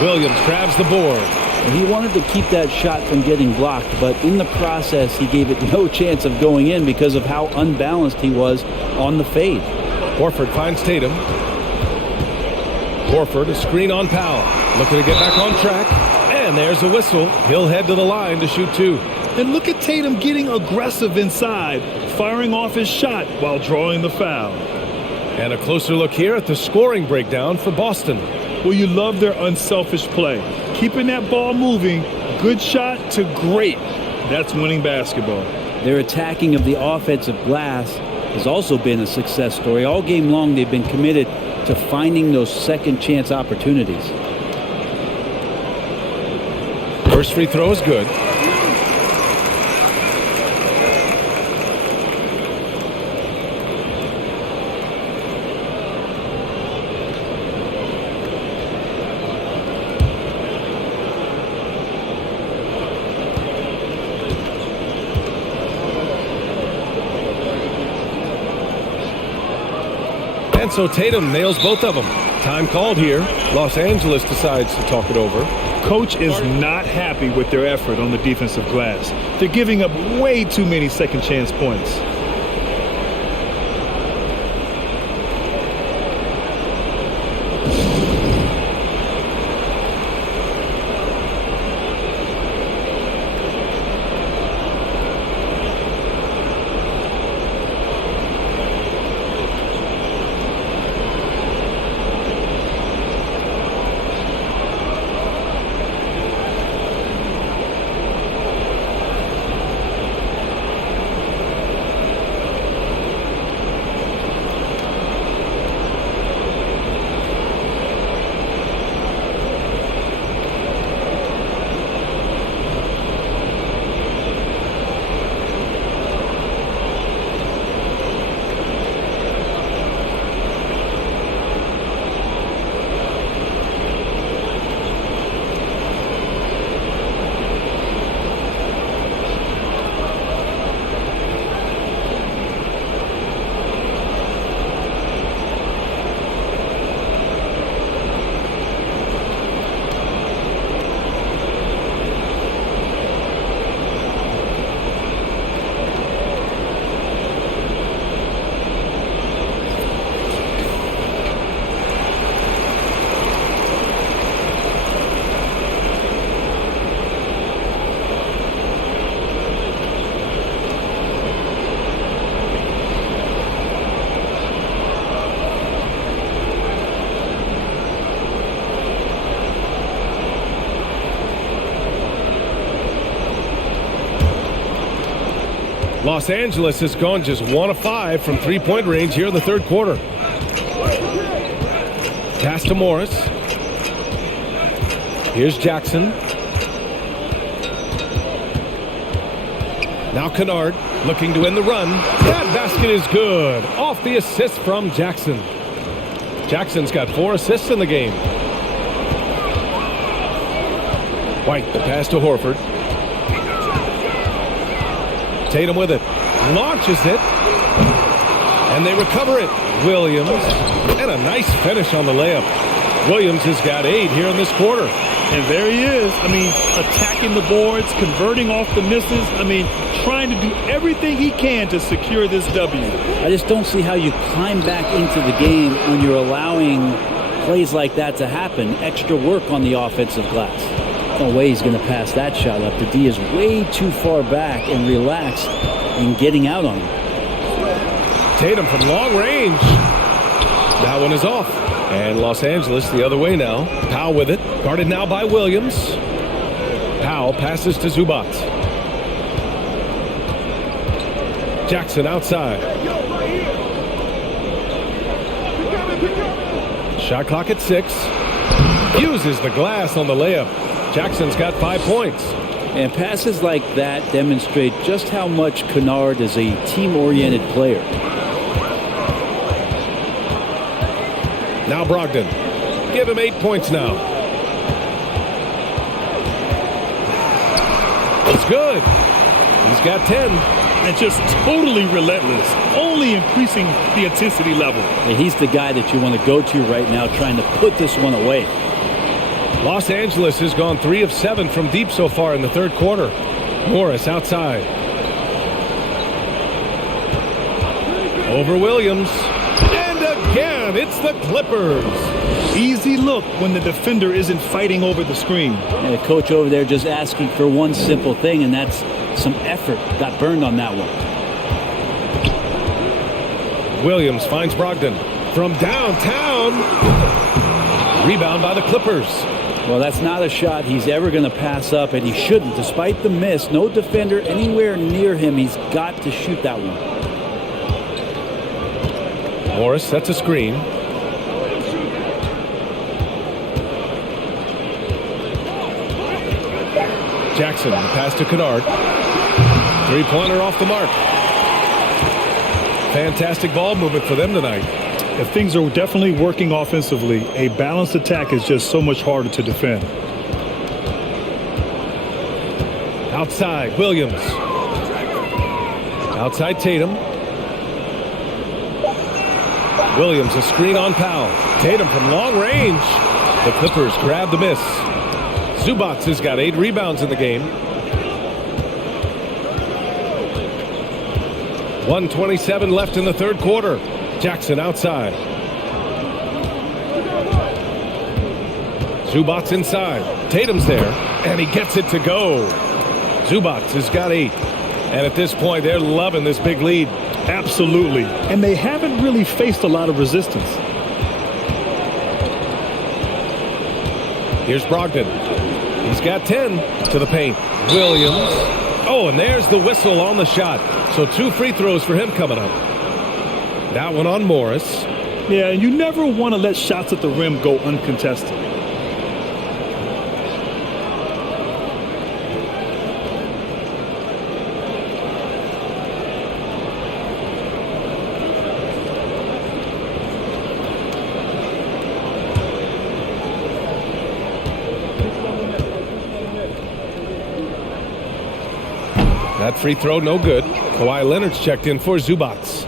Williams grabs the board. And he wanted to keep that shot from getting blocked, but in the process, he gave it no chance of going in because of how unbalanced he was on the fade. Horford finds Tatum. Horford, a screen on Powell. Looking to get back on track. And there's a whistle. He'll head to the line to shoot 2. And look at Tatum getting aggressive inside, firing off his shot while drawing the foul. And a closer look here at the scoring breakdown for Boston. Well, you love their unselfish play. Keeping that ball moving, good shot to great. That's winning basketball. Their attacking of the offensive glass has also been a success story. All game long, they've been committed to finding those second chance opportunities. First free throw is good. And so Tatum nails both of them. Time called here. Los Angeles decides to talk it over. Coach is not happy with their effort on the defensive glass. They're giving up way too many second chance points. Los Angeles has gone just 1 of 5 from three-point range here in the third quarter. Pass to Morris. Here's Jackson. Now Kennard looking to win the run. That basket is good. Off the assist from Jackson. Jackson's got 4 assists in the game. White, the pass to Horford. Tatum with it. Launches it. And they recover it. Williams. And a nice finish on the layup. Williams has got 8 here in this quarter. And there he is. I mean, attacking the boards, converting off the misses. I mean, trying to do everything he can to secure this W. I just don't see how you climb back into the game when you're allowing plays like that to happen. Extra work on the offensive glass. No way he's going to pass that shot up. The D is way too far back and relaxed in getting out on him. Tatum from long range. That one is off. And Los Angeles the other way now. Powell with it. Guarded now by Williams. Powell passes to Zubac. Jackson outside. Shot clock at 6. Uses the glass on the layup. Jackson's got 5 points. And passes like that demonstrate just how much Kennard is a team-oriented player. Now Brogdon. Give him 8 points now. It's good. He's got 10. And just totally relentless, only increasing the intensity level. And he's the guy that you want to go to right now, trying to put this one away. Los Angeles has gone 3 of 7 from deep so far in the third quarter. Morris outside. Over Williams. And again, it's the Clippers. Easy look when the defender isn't fighting over the screen. And the coach over there just asking for one simple thing, and that's some effort. Got burned on that one. Williams finds Brogdon from downtown. Rebound by the Clippers. Well, that's not a shot he's ever going to pass up, and he shouldn't. Despite the miss, no defender anywhere near him. He's got to shoot that one. Morris sets a screen. Jackson, the pass to Kennard. Three-pointer off the mark. Fantastic ball movement for them tonight. If things are definitely working offensively, a balanced attack is just so much harder to defend. Outside, Williams. Outside Tatum. Williams, a screen on Powell. Tatum from long range. The Clippers grab the miss. Zubac has got 8 rebounds in the game. 1:27 left in the third quarter. Jackson outside. Zubac inside. Tatum's there, and he gets it to go. Zubac has got 8. And at this point, they're loving this big lead. Absolutely. And they haven't really faced a lot of resistance. Here's Brogdon. He's got 10 to the paint. Williams. Oh, and there's the whistle on the shot. So 2 free throws for him coming up. That one on Morris. Yeah, and you never want to let shots at the rim go uncontested. That free throw, no good. Kawhi Leonard's checked in for Zubac.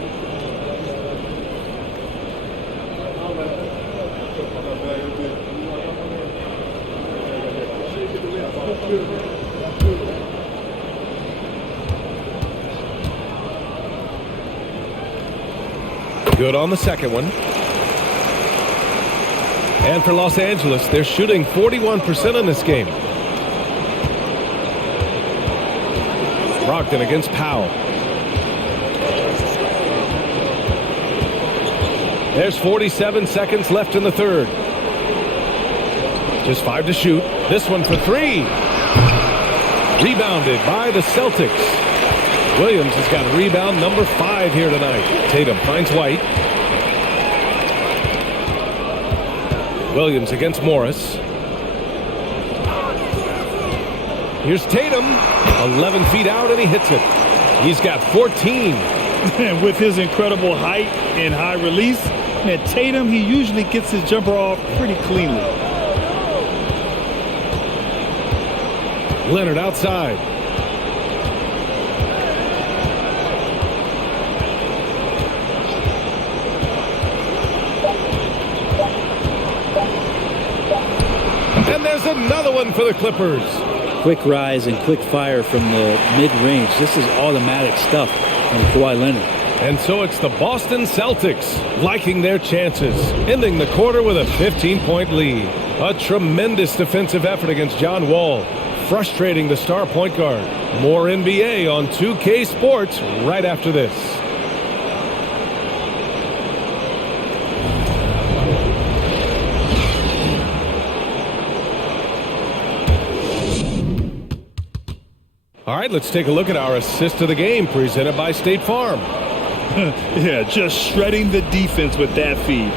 Good on the second one. And for Los Angeles, they're shooting 41% in this game. Brogdon against Powell. There's 47 seconds left in the third. Just 5 to shoot. This one for 3. Rebounded by the Celtics. Williams has got rebound number 5 here tonight. Tatum finds White. Williams against Morris. Here's Tatum. 11 feet out, and he hits it. He's got 14. And with his incredible height and high release, man, Tatum, he usually gets his jumper off pretty cleanly. Leonard outside. And there's another one for the Clippers. Quick rise and quick fire from the mid-range. This is automatic stuff from Kawhi Leonard. And so it's the Boston Celtics liking their chances, ending the quarter with a 15-point lead. A tremendous defensive effort against John Wall, frustrating the star point guard. More NBA on 2K Sports right after this. All right, let's take a look at our assist of the game presented by State Farm. Yeah, just shredding the defense with that feed.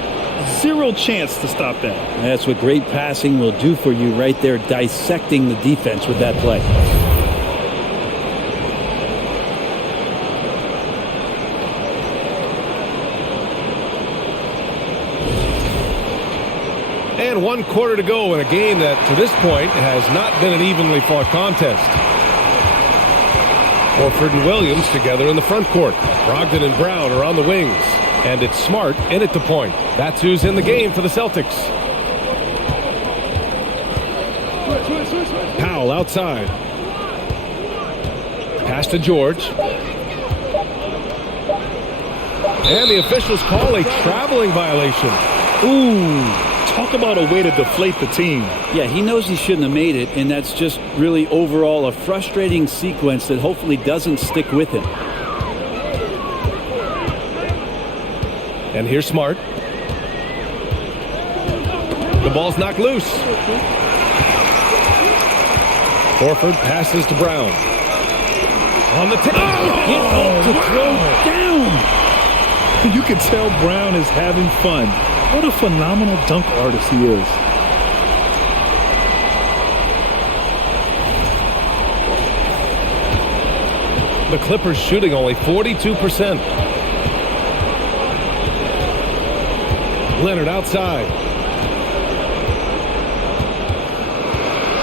Zero chance to stop that. That's what great passing will do for you right there, dissecting the defense with that play. And 1 quarter to go in a game that, to this point, has not been an evenly fought contest. Horford and Williams together in the front court. Brogdon and Brown are on the wings. And it's Smart in at the point. That's who's in the game for the Celtics. Powell outside. Pass to George. And the officials call a traveling violation. Ooh, talk about a way to deflate the team. Yeah, he knows he shouldn't have made it, and that's just really overall a frustrating sequence that hopefully doesn't stick with him. And here's Smart. The ball's knocked loose. Horford passes to Brown. On the tip. Get up to throw down. You can tell Brown is having fun. What a phenomenal dunk artist he is. The Clippers shooting only 42%. Leonard outside.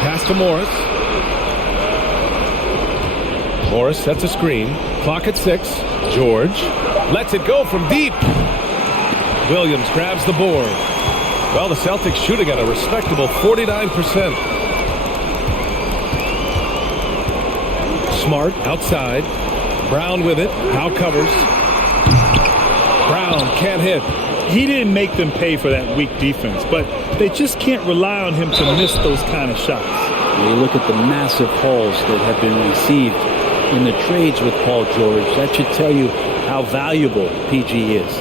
Pass to Morris. Morris sets a screen. Clock at 6. George lets it go from deep. Williams grabs the board. Well, the Celtics shooting at a respectable 49%. Smart outside. Brown with it. Powell covers. Brown can't hit. He didn't make them pay for that weak defense, but they just can't rely on him to miss those kind of shots. You look at the massive hauls that have been received in the trades with Paul George. That should tell you how valuable PG is.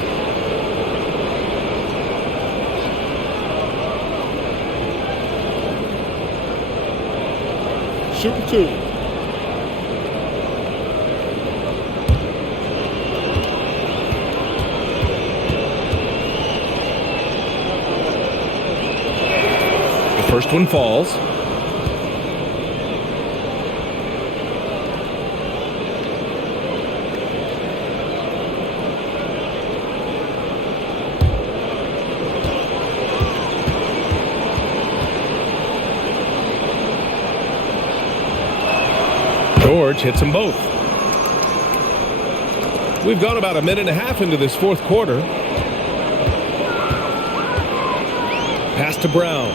Shooting two. The first one falls. George hits them both. We've gone about a minute and a half into this fourth quarter. Pass to Brown.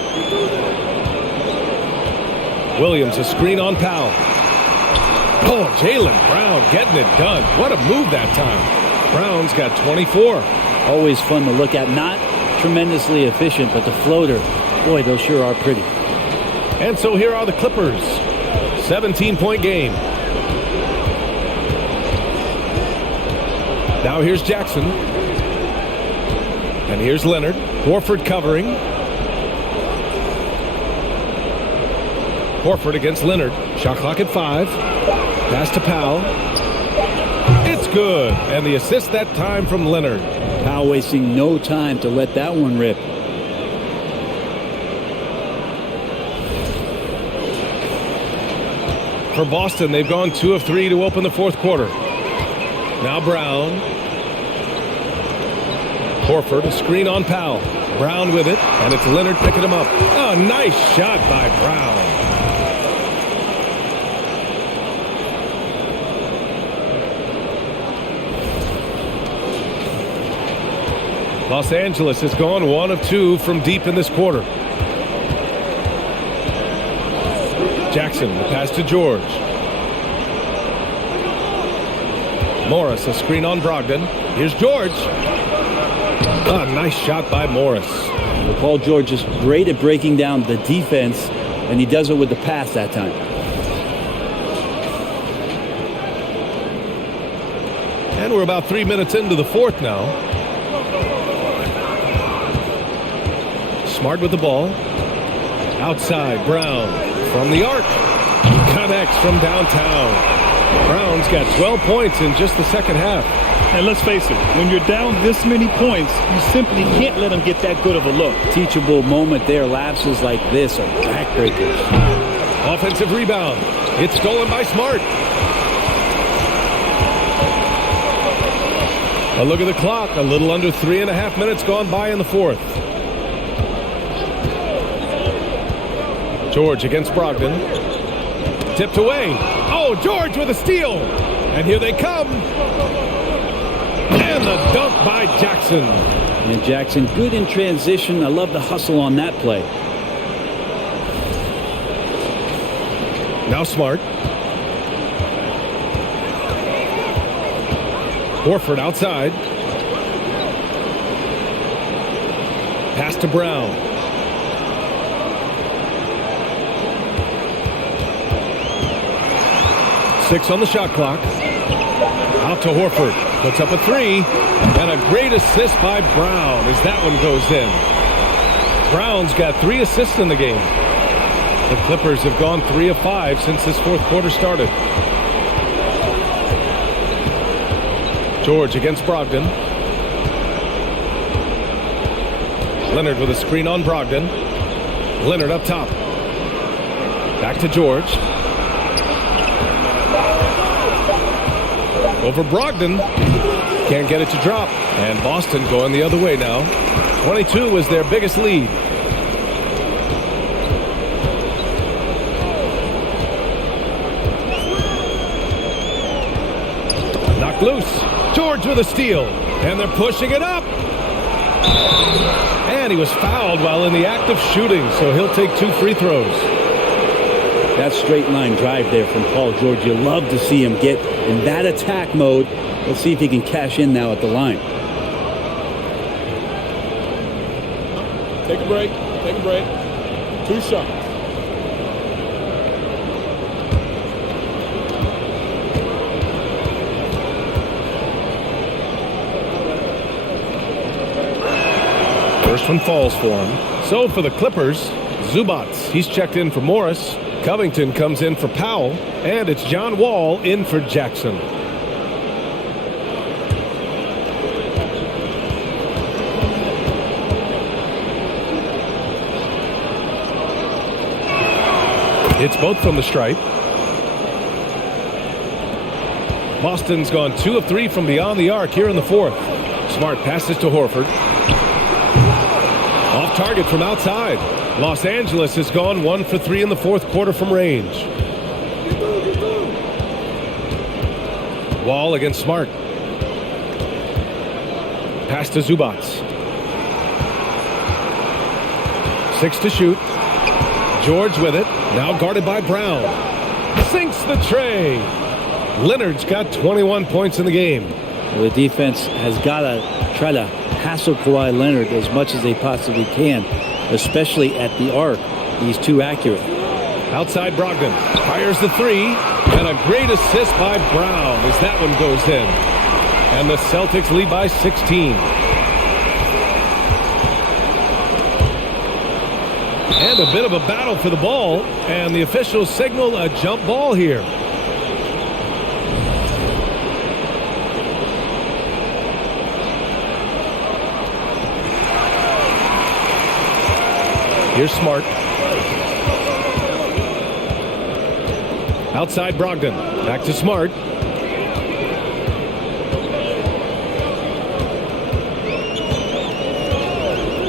Williams, a screen on Powell. Oh, Jaylen Brown getting it done. What a move that time. Brown's got 24. Always fun to look at. Not tremendously efficient, but the floater, boy, those sure are pretty. And so here are the Clippers. 17-point game. Now here's Jackson. And here's Leonard. Horford covering. Horford against Leonard. Shot clock at 5. Pass to Powell. It's good. And the assist that time from Leonard. Powell wasting no time to let that one rip. For Boston, they've gone 2 of 3 to open the fourth quarter. Now Brown. Horford, a screen on Powell. Brown with it, and it's Leonard picking him up. Oh, nice shot by Brown. Los Angeles has gone 1 of 2 from deep in this quarter. Jackson, the pass to George. Morris, a screen on Brogdon. Here's George. A nice shot by Morris. Paul George is great at breaking down the defense, and he does it with the pass that time. And we're about 3 minutes into the fourth now. Smart with the ball. Outside, Brown. From the arc. Connects from downtown. Brown's got 12 points in just the second half. And let's face it, when you're down this many points, you simply can't let them get that good of a look. Teachable moment there. Lapses like this are backbreakers. Offensive rebound. It's stolen by Smart. A look at the clock. A little under 3.5 minutes gone by in the fourth. George against Brogdon. Tipped away. Oh, George with a steal. And here they come. And the dunk by Jackson. And Jackson, good in transition. I love the hustle on that play. Now Smart. Horford outside. Pass to Brown. Six on the shot clock. Out to Horford. Puts up a 3. And a great assist by Brown as that one goes in. Brown's got 3 assists in the game. The Clippers have gone 3 of 5 since this fourth quarter started. George against Brogdon. Leonard with a screen on Brogdon. Leonard up top. Back to George. Over Brogdon. Can't get it to drop. And Boston going the other way now. 22 was their biggest lead. Knocked loose. George with a steal. And they're pushing it up. And he was fouled while in the act of shooting, so he'll take 2 free throws. That straight line drive there from Paul George, you love to see him get in that attack mode. Let's see if he can cash in now at the line. Take a break. Take a break. 2 shots. First one falls for him. So for the Clippers, Zubac, he's checked in for Morris. Covington comes in for Powell. And it's John Wall in for Jackson. It's both from the stripe. Boston's gone 2 of 3 from beyond the arc here in the fourth. Smart passes to Horford. Off target from outside. Los Angeles has gone 1 for 3 in the fourth quarter from range. Wall against Smart. Pass to Zubac. 6 to shoot. George with it. Now guarded by Brown. Sinks the tray. Leonard's got 21 points in the game. Well, the defense has got to try to hassle Kawhi Leonard as much as they possibly can, especially at the arc. He's too accurate. Outside Brogdon. Fires the 3. And a great assist by Brown as that one goes in. And the Celtics lead by 16. And a bit of a battle for the ball. And the officials signal a jump ball here. Here's Smart. Outside Brogdon. Back to Smart.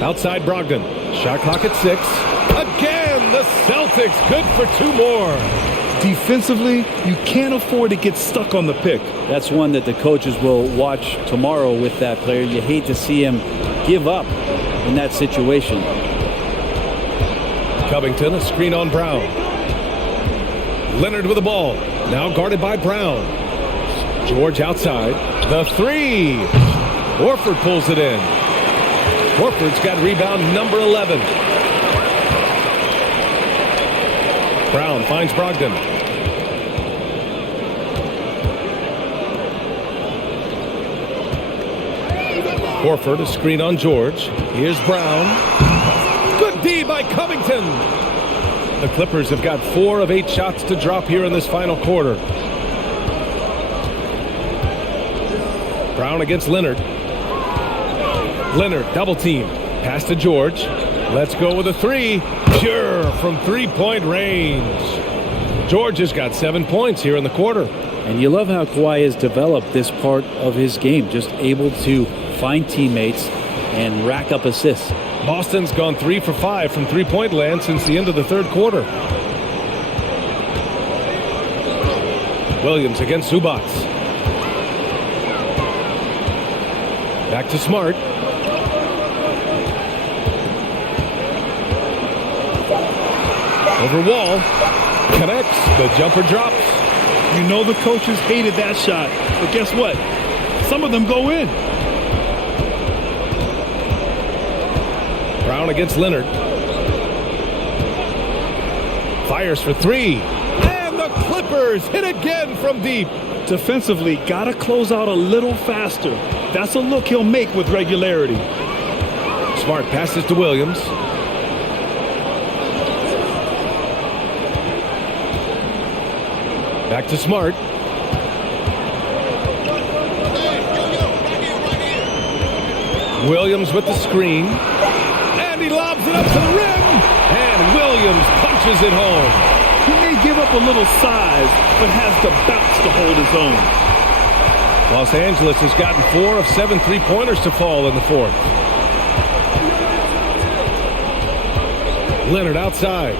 Outside Brogdon. Shot clock at 6. Again, the Celtics good for 2 more. Defensively, you can't afford to get stuck on the pick. That's one that the coaches will watch tomorrow with that player. You hate to see him give up in that situation. Covington, a screen on Brown. Leonard with the ball. Now guarded by Brown. George outside. The 3. Horford pulls it in. Horford's got rebound number 11. Brown finds Brogdon. Horford, a screen on George. Here's Brown. Good D by Covington. The Clippers have got 4 of 8 shots to drop here in this final quarter. Brown against Leonard. Leonard double team. Pass to George. Let's go with a 3. Pure from 3-point range. George has got 7 points here in the quarter. And you love how Kawhi has developed this part of his game, just able to find teammates and rack up assists. Boston's gone 3 for 5 from 3-point land since the end of the third quarter. Williams against Zubac. Back to Smart. Over Wall. Connects. The jumper drops. You know the coaches hated that shot. But guess what? Some of them go in. Brown against Leonard. Fires for 3. And the Clippers hit again from deep. Defensively, got to close out a little faster. That's a look he'll make with regularity. Smart passes to Williams. Back to Smart. Williams with the screen. he lobs it up to the rim. And Williams punches it home. He may give up a little size, but has the bounce to hold his own. Los Angeles has gotten 4 of 7 three-pointers to fall in the fourth. Leonard outside.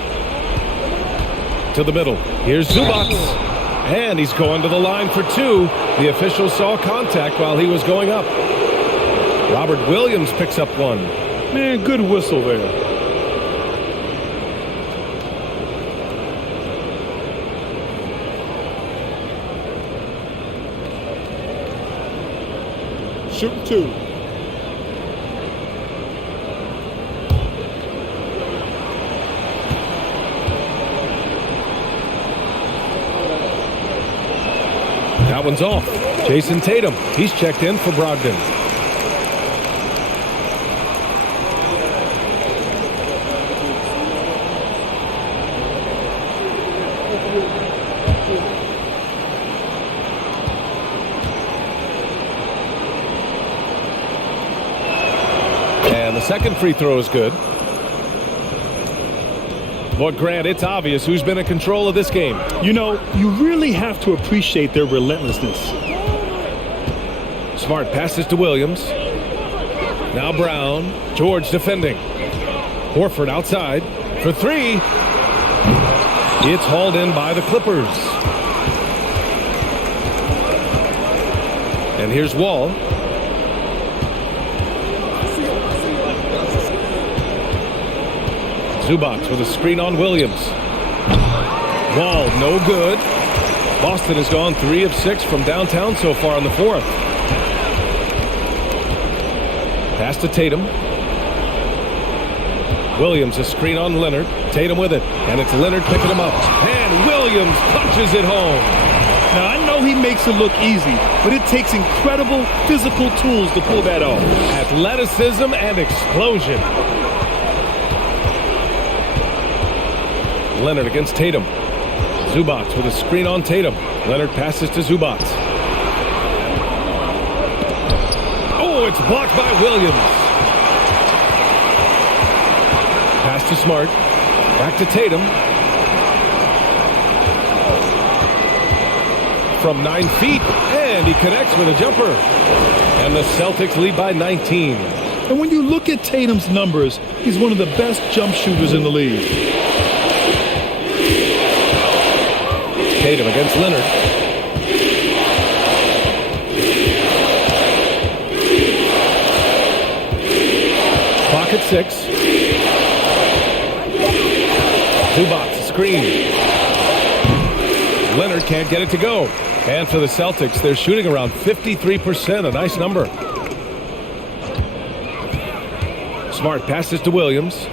To the middle. Here's Zubac. And he's going to the line for 2. The official saw contact while he was going up. Robert Williams picks up 1. Man, good whistle there. Shoot 2. That one's off. Jason Tatum. He's checked in for Brogdon. And the second free throw is good. But Grant, it's obvious who's been in control of this game. You know, you really have to appreciate their relentlessness. Smart passes to Williams. Now Brown. George defending. Horford outside for 3. It's hauled in by the Clippers. And here's Wall. Zubac with a screen on Williams. Wall, no good. Boston has gone 3 of 6 from downtown so far in the fourth. Pass to Tatum. Williams a screen on Leonard. Tatum with it. And it's Leonard picking him up. And Williams punches it home. Now, I know he makes it look easy, but it takes incredible physical tools to pull that off. Athleticism and explosion. Leonard against Tatum. Zubac with a screen on Tatum. Leonard passes to Zubac. Oh, it's blocked by Williams. Pass to Smart. Back to Tatum. From 9 feet. And he connects with a jumper. And the Celtics lead by 19. And when you look at Tatum's numbers, he's one of the best jump shooters in the league. Tatum against Leonard. Clock at 6. Zubac screen. Leonard can't get it to go. And for the Celtics, they're shooting around 53%, a nice number. Smart passes to Williams.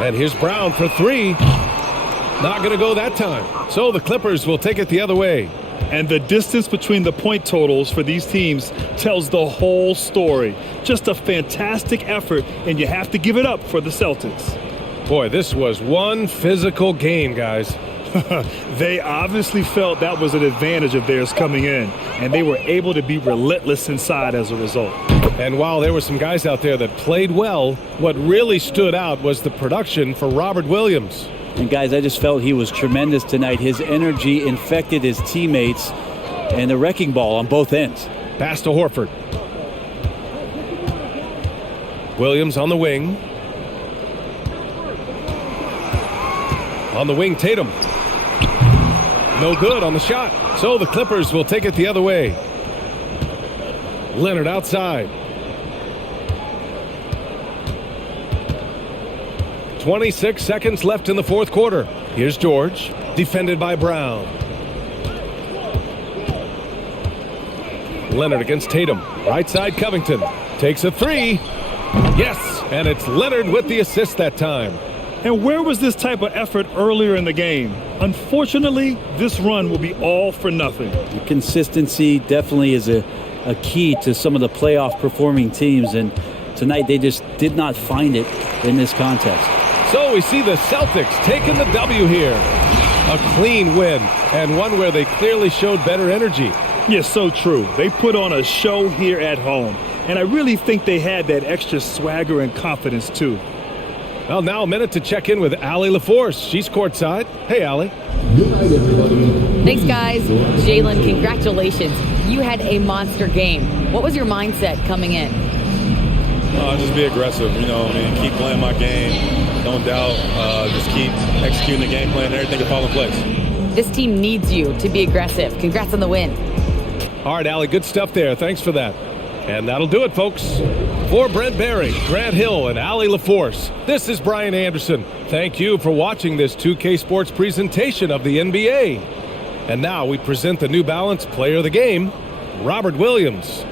And here's Brown for 3. Not going to go that time. So the Clippers will take it the other way. And the distance between the point totals for these teams tells the whole story. Just a fantastic effort, and you have to give it up for the Celtics. Boy, this was one physical game, guys. They obviously felt that was an advantage of theirs coming in, and they were able to be relentless inside as a result. And while there were some guys out there that played well, what really stood out was the production for Robert Williams. And guys, I just felt he was tremendous tonight. His energy infected his teammates, and the wrecking ball on both ends. Pass to Horford. Williams on the wing. On the wing, Tatum. No good on the shot. So the Clippers will take it the other way. Leonard outside. 26 seconds left in the fourth quarter. Here's George, defended by Brown. Leonard against Tatum. Right side, Covington. Takes a 3. Yes, and it's Leonard with the assist that time. And where was this type of effort earlier in the game? Unfortunately, this run will be all for nothing. The consistency definitely is a key to some of the playoff performing teams, and tonight they just did not find it in this contest. So we see the Celtics taking the W here. A clean win, and one where they clearly showed better energy. Yes, so true. They put on a show here at home. And I really think they had that extra swagger and confidence, too. Well, now a minute to check in with Allie LaForce. She's courtside. Hey, Allie. Thanks, guys. Jalen, congratulations. You had a monster game. What was your mindset coming in? Just be aggressive, keep playing my game. Don't doubt. Just keep executing the game plan and everything will fall in place. This team needs you to be aggressive. Congrats on the win. All right, Allie, good stuff there. Thanks for that. And that'll do it, folks. For Brent Barry, Grant Hill, and Allie LaForce, this is Brian Anderson. Thank you for watching this 2K Sports presentation of the NBA. And now we present the New Balance Player of the Game, Robert Williams.